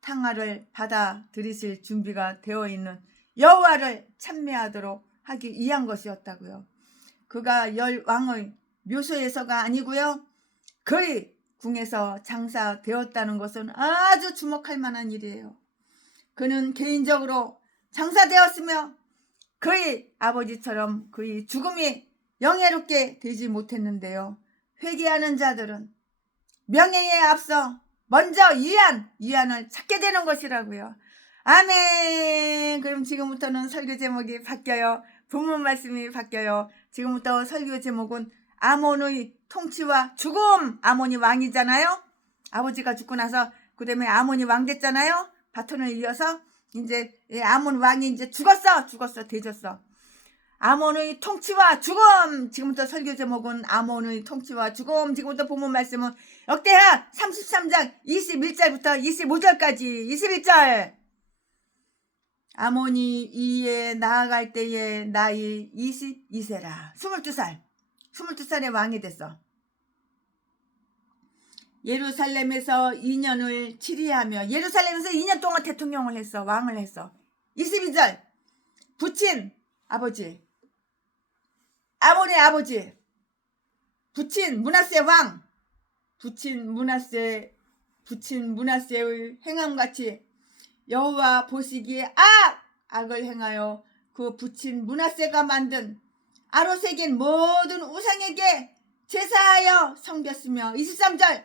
탕아를 받아들이실 준비가 되어 있는 여호와를 찬미하도록 하기 위한 것이었다고요. 그가 10왕의 묘소에서가 아니고요. 그의 궁에서 장사되었다는 것은 아주 주목할 만한 일이에요. 그는 개인적으로 장사되었으며 그의 아버지처럼 그의 죽음이 영예롭게 되지 못했는데요. 회개하는 자들은 명예에 앞서 먼저 위안을 찾게 되는 것이라고요. 아멘. 그럼 지금부터는 설교 제목이 바뀌어요. 본문 말씀이 바뀌어요. 지금부터 설교 제목은 아몬의 통치와 죽음. 아몬이 왕이잖아요. 아버지가 죽고 나서 그 다음에 아몬이 왕 됐잖아요. 바톤을 이어서 이제 아몬 왕이 이제 죽었어 대졌어. 아몬의 통치와 죽음. 지금부터 설교 제목은 아몬의 통치와 죽음. 지금부터 본문 말씀은 역대하 33장 21절부터 25절까지 21절. 아몬이 이에 나아갈 때에 나이 22세라. 22살. 22살에 왕이 됐어. 예루살렘에서 2년을 치리하며 예루살렘에서 2년 동안 대통령을 했어. 왕을 했어. 22절. 부친 아버지, 아몬의 아버지, 부친 므낫세 왕, 부친 므낫세의 행함같이 여호와 보시기에 악을 행하여 그 부친 므낫세가 만든 아롯에겐 모든 우상에게 제사하여 섬겼으며. 23절.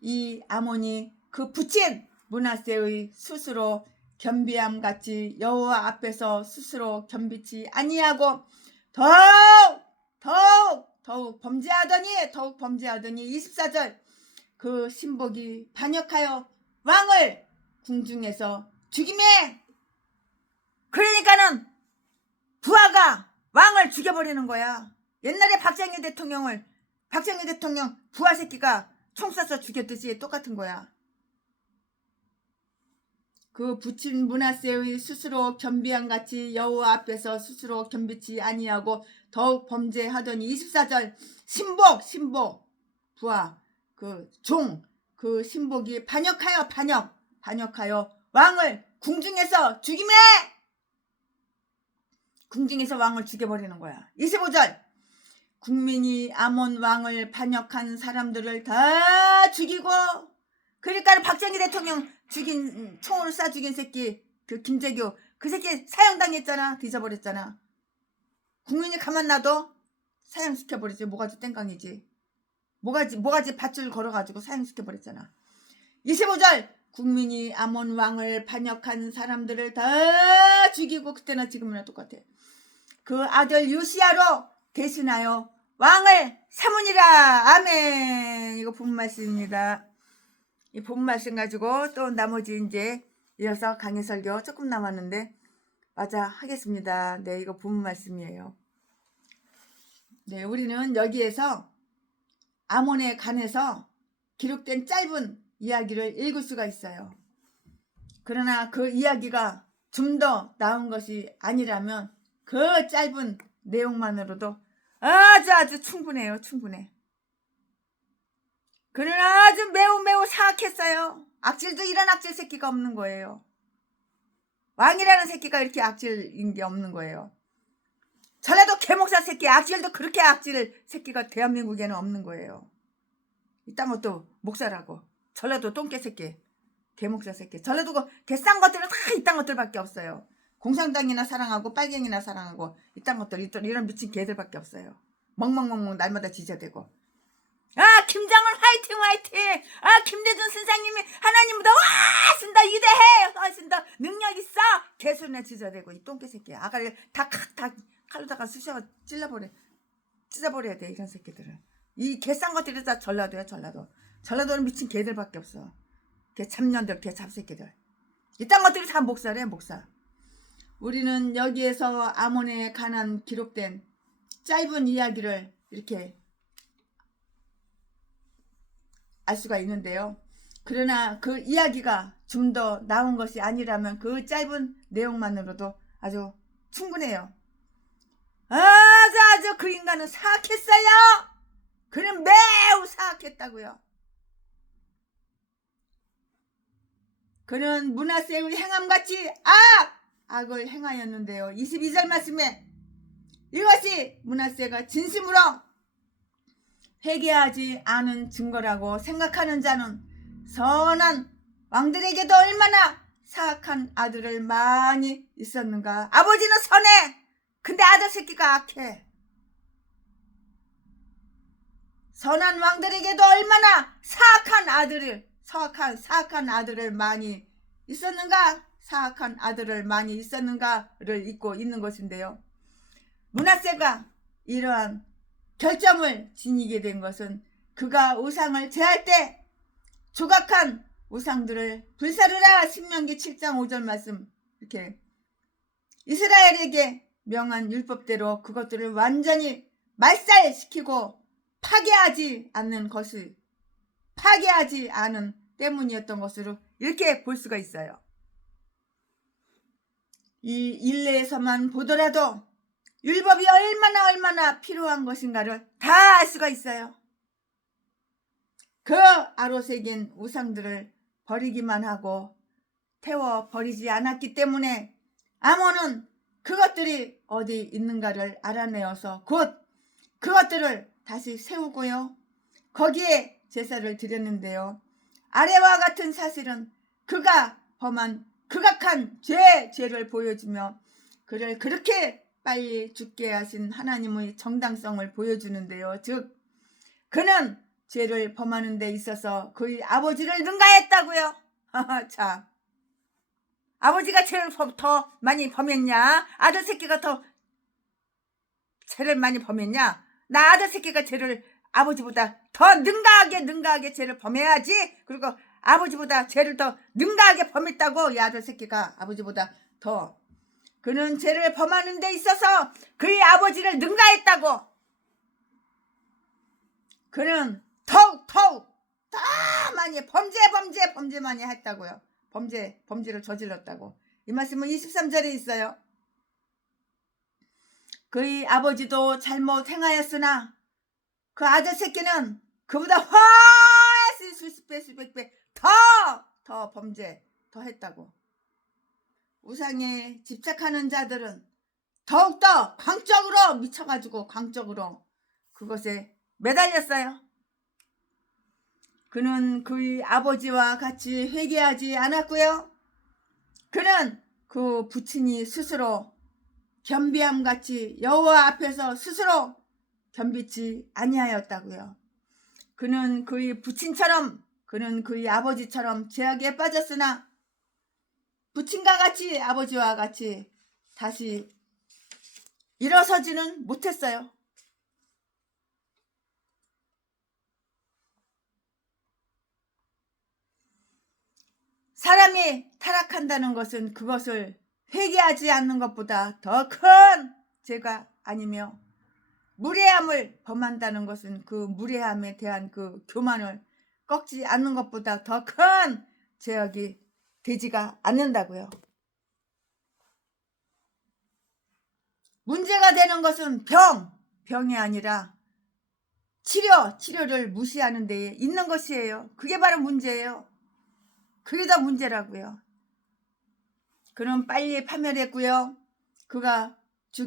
이 아몬이 그 부친 므낫세의 스스로 겸비함같이 여호와 앞에서 스스로 겸비치 아니하고 더욱 범죄하더니 24절. 그 신복이 반역하여 왕을 궁중에서 죽이매. 그러니까는 부하가 왕을 죽여버리는 거야. 옛날에 박정희 대통령 부하 새끼가 총 쏴서 죽였듯이 똑같은 거야. 그 부친 므낫세의 스스로 겸비함같이 여호와 앞에서 스스로 겸비치 아니하고 더욱 범죄하더니. 24절. 신복 부하 그 신복이 반역하여 왕을 궁중에서 죽이매. 궁중에서 왕을 죽여버리는 거야. 25절. 국민이 아몬 왕을 반역한 사람들을 다 죽이고. 그러니까 박정희 대통령 총으로 쏴 죽인 새끼 그 김재규 그 새끼 사형당했잖아. 뒤져버렸잖아. 국민이 가만 놔둬? 사형시켜버리지. 모가지 땡깡이지. 모가지 밧줄 걸어가지고 사형시켜버렸잖아. 25절. 국민이 아몬 왕을 반역한 사람들을 다 죽이고. 그때나 지금이나 똑같아. 그 아들 요시야로 대신하여 왕을 삼으니라. 아멘. 이거 본 말씀입니다. 이 본 말씀 가지고 또 나머지 이제 이어서 강의 설교 조금 남았는데 맞아 하겠습니다. 네, 이거 본 말씀이에요. 네, 우리는 여기에서 아몬에 관해서 기록된 짧은 이야기를 읽을 수가 있어요. 그러나 그 이야기가 좀 더 나은 것이 아니라면 그 짧은 내용만으로도 아주 충분해요. 충분해. 그러나 아주 매우 사악했어요. 악질도 이런 악질 새끼가 없는 거예요. 왕이라는 새끼가 이렇게 악질인 게 없는 거예요. 전라도 개목사 새끼 악질도 그렇게 악질 새끼가 대한민국에는 없는 거예요. 이딴 것도 목사라고. 전라도 똥개 새끼 개목사 새끼. 전라도 개싼 것들은 다 이딴 것들밖에 없어요. 공산당이나 사랑하고 빨갱이나 사랑하고 이딴 것들 이런 미친 개들밖에 없어요. 멍멍멍멍 날마다 지저대고. 김정은 화이팅. 김대중 선생님이 하나님보다 쓴다 위대해. 쓴다 능력 있어. 개소리나 지저대고 이 똥개 새끼. 아가를 다 칼로다가 쑤셔 찢어버려야 돼. 이런 새끼들은. 이 개싼 것들이 다 전라도야. 전라도는 미친 개들밖에 없어. 개 참년들 개 잡새끼들. 이딴 것들이 다 목사래. 목사. 우리는 여기에서 아몬에 관한 기록된 짧은 이야기를 이렇게 알 수가 있는데요. 그러나 그 이야기가 좀 더 나은 것이 아니라면 그 짧은 내용만으로도 아주 충분해요. 아주 그 인간은 사악했어요. 그는 매우 사악했다고요. 그는 므낫세의 행함같이 악을 행하였는데요. 22절 말씀에 이것이 므낫세가 진심으로 회개하지 않은 증거라고 생각하는 자는 선한 왕들에게도 얼마나 사악한 아들을 많이 있었는가. 아버지는 선해. 근데 아들 새끼가 악해. 선한 왕들에게도 얼마나 사악한 아들을 많이 있었는가. 사악한 아들을 많이 있었는가를 읽고 있는 것인데요. 므낫세가 이러한 결점을 지니게 된 것은 그가 우상을 제할 때 조각한 우상들을 불사르라. 신명기 7장 5절 말씀. 이렇게 이스라엘에게 명한 율법대로 그것들을 완전히 말살시키고 파괴하지 않은 때문이었던 것으로 이렇게 볼 수가 있어요. 이 일례에서만 보더라도 율법이 얼마나 필요한 것인가를 다 알 수가 있어요. 그 아로새긴 우상들을 버리기만 하고 태워 버리지 않았기 때문에 아몬은 그것들이 어디 있는가를 알아내어서 곧 그것들을 다시 세우고요. 거기에 제사를 드렸는데요. 아래와 같은 사실은 그가 범한 극악한 죄를 보여주며 그를 그렇게 빨리 죽게 하신 하나님의 정당성을 보여주는데요. 즉 그는 죄를 범하는 데 있어서 그의 아버지를 능가했다고요. 자, 아버지가 죄를 더 많이 범했냐? 아들 새끼가 더 죄를 많이 범했냐? 나 아들 새끼가 죄를 아버지보다 더 능가하게 죄를 범해야지. 그리고 아버지보다 죄를 더 능가하게 범했다고. 이 아들 새끼가 아버지보다 더. 그는 죄를 범하는 데 있어서 그의 아버지를 능가했다고. 그는 더욱 더 많이 범죄 많이 했다고요. 범죄를 저질렀다고. 이 말씀은 23절에 있어요. 그의 아버지도 잘못 행하였으나 그 아들 새끼는 그보다 훨씬 수십 배 수백 배 더 범죄 더 했다고. 우상에 집착하는 자들은 더욱더 광적으로 미쳐가지고 광적으로 그것에 매달렸어요. 그는 그의 아버지와 같이 회개하지 않았고요. 그는 그 부친이 스스로 겸비함같이 여호와 앞에서 스스로 겸비치 아니하였다고요. 그는 그의 부친처럼 그는 그의 아버지처럼 죄악에 빠졌으나 부친과 같이 아버지와 같이 다시 일어서지는 못했어요. 사람이 타락한다는 것은 그것을 회개하지 않는 것보다 더 큰 죄가 아니며 무례함을 범한다는 것은 그 무례함에 대한 그 교만을 꺾지 않는 것보다 더 큰 죄악이 되지가 않는다고요. 문제가 되는 것은 병이 아니라 치료를 무시하는 데에 있는 것이에요. 그게 바로 문제예요. 그게 더 문제라고요. 그는 빨리 파멸했고요. 그가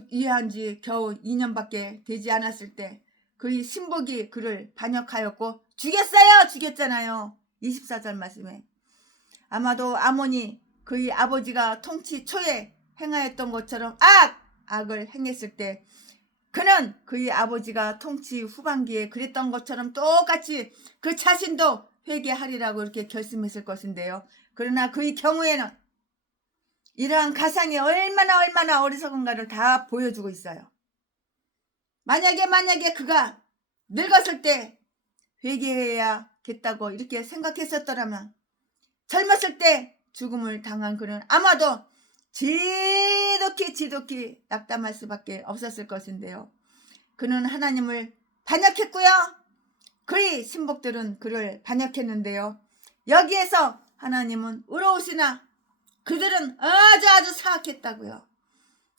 이해한 지 겨우 2년밖에 되지 않았을 때 그의 신복이 그를 반역하였고 죽였잖아요. 24절 말씀에. 아마도 아몬이 그의 아버지가 통치 초에 행하였던 것처럼 악을 행했을 때 그는 그의 아버지가 통치 후반기에 그랬던 것처럼 똑같이 그 자신도 회개하리라고 이렇게 결심했을 것인데요. 그러나 그의 경우에는 이러한 가상이 얼마나 어리석은가를 다 보여주고 있어요. 만약에 그가 늙었을 때 회개해야겠다고 이렇게 생각했었더라면 젊었을 때 죽음을 당한 그는 아마도 지독히 낙담할 수밖에 없었을 것인데요. 그는 하나님을 반역했고요. 그의 신복들은 그를 반역했는데요. 여기에서 하나님은 의로우시나 그들은 아주 사악했다고요.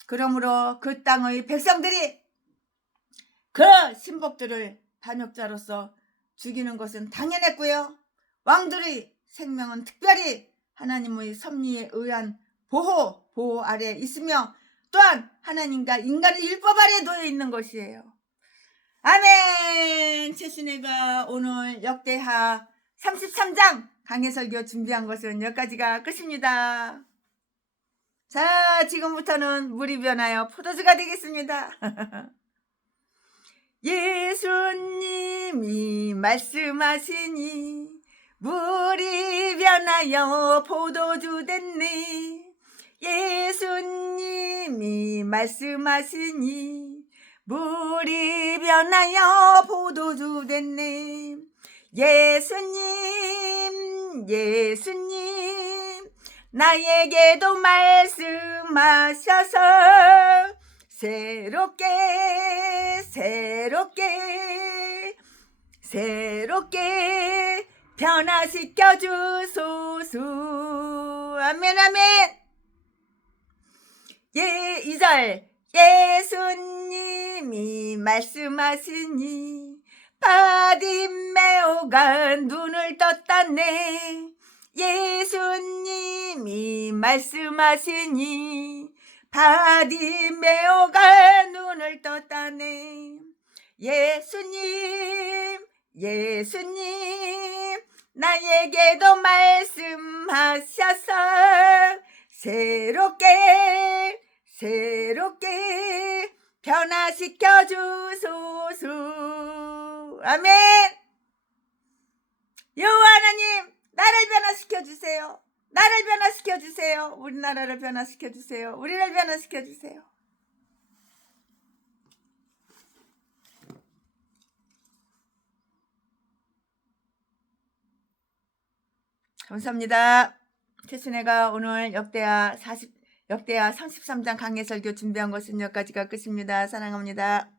그러므로 그 땅의 백성들이 그 신복들을 반역자로서 죽이는 것은 당연했고요. 왕들의 생명은 특별히 하나님의 섭리에 의한 보호 아래 있으며 또한 하나님과 인간의 율법 아래 놓여 있는 것이에요. 아멘. 최순애가 오늘 역대하 33장 강해설교 준비한 것은 여기까지가 끝입니다. 자, 지금부터는 물이 변하여 포도주가 되겠습니다. 예수님이 말씀하시니 물이 변하여 포도주 됐네. 예수님이 말씀하시니 물이 변하여 포도주 됐네. 예수님 나에게도 말씀하셔서 새롭게 변화시켜 주소서. 아멘. 2절 예수님이 말씀하시니 바디메오가 눈을 떴다네. 예수님이 말씀하시니 바디메오가 눈을 떴다네. 예수님 나에게도 말씀하셔서 새롭게 변화시켜 주소서. 아멘. 여호와 하나님, 나를 변화시켜 주세요. 나를 변화시켜 주세요. 우리나라를 변화시켜 주세요. 우리를 변화시켜 주세요. 감사합니다. 최순애가 오늘 역대하 33장 강해설교 준비한 것은 여기까지가 끝입니다. 사랑합니다.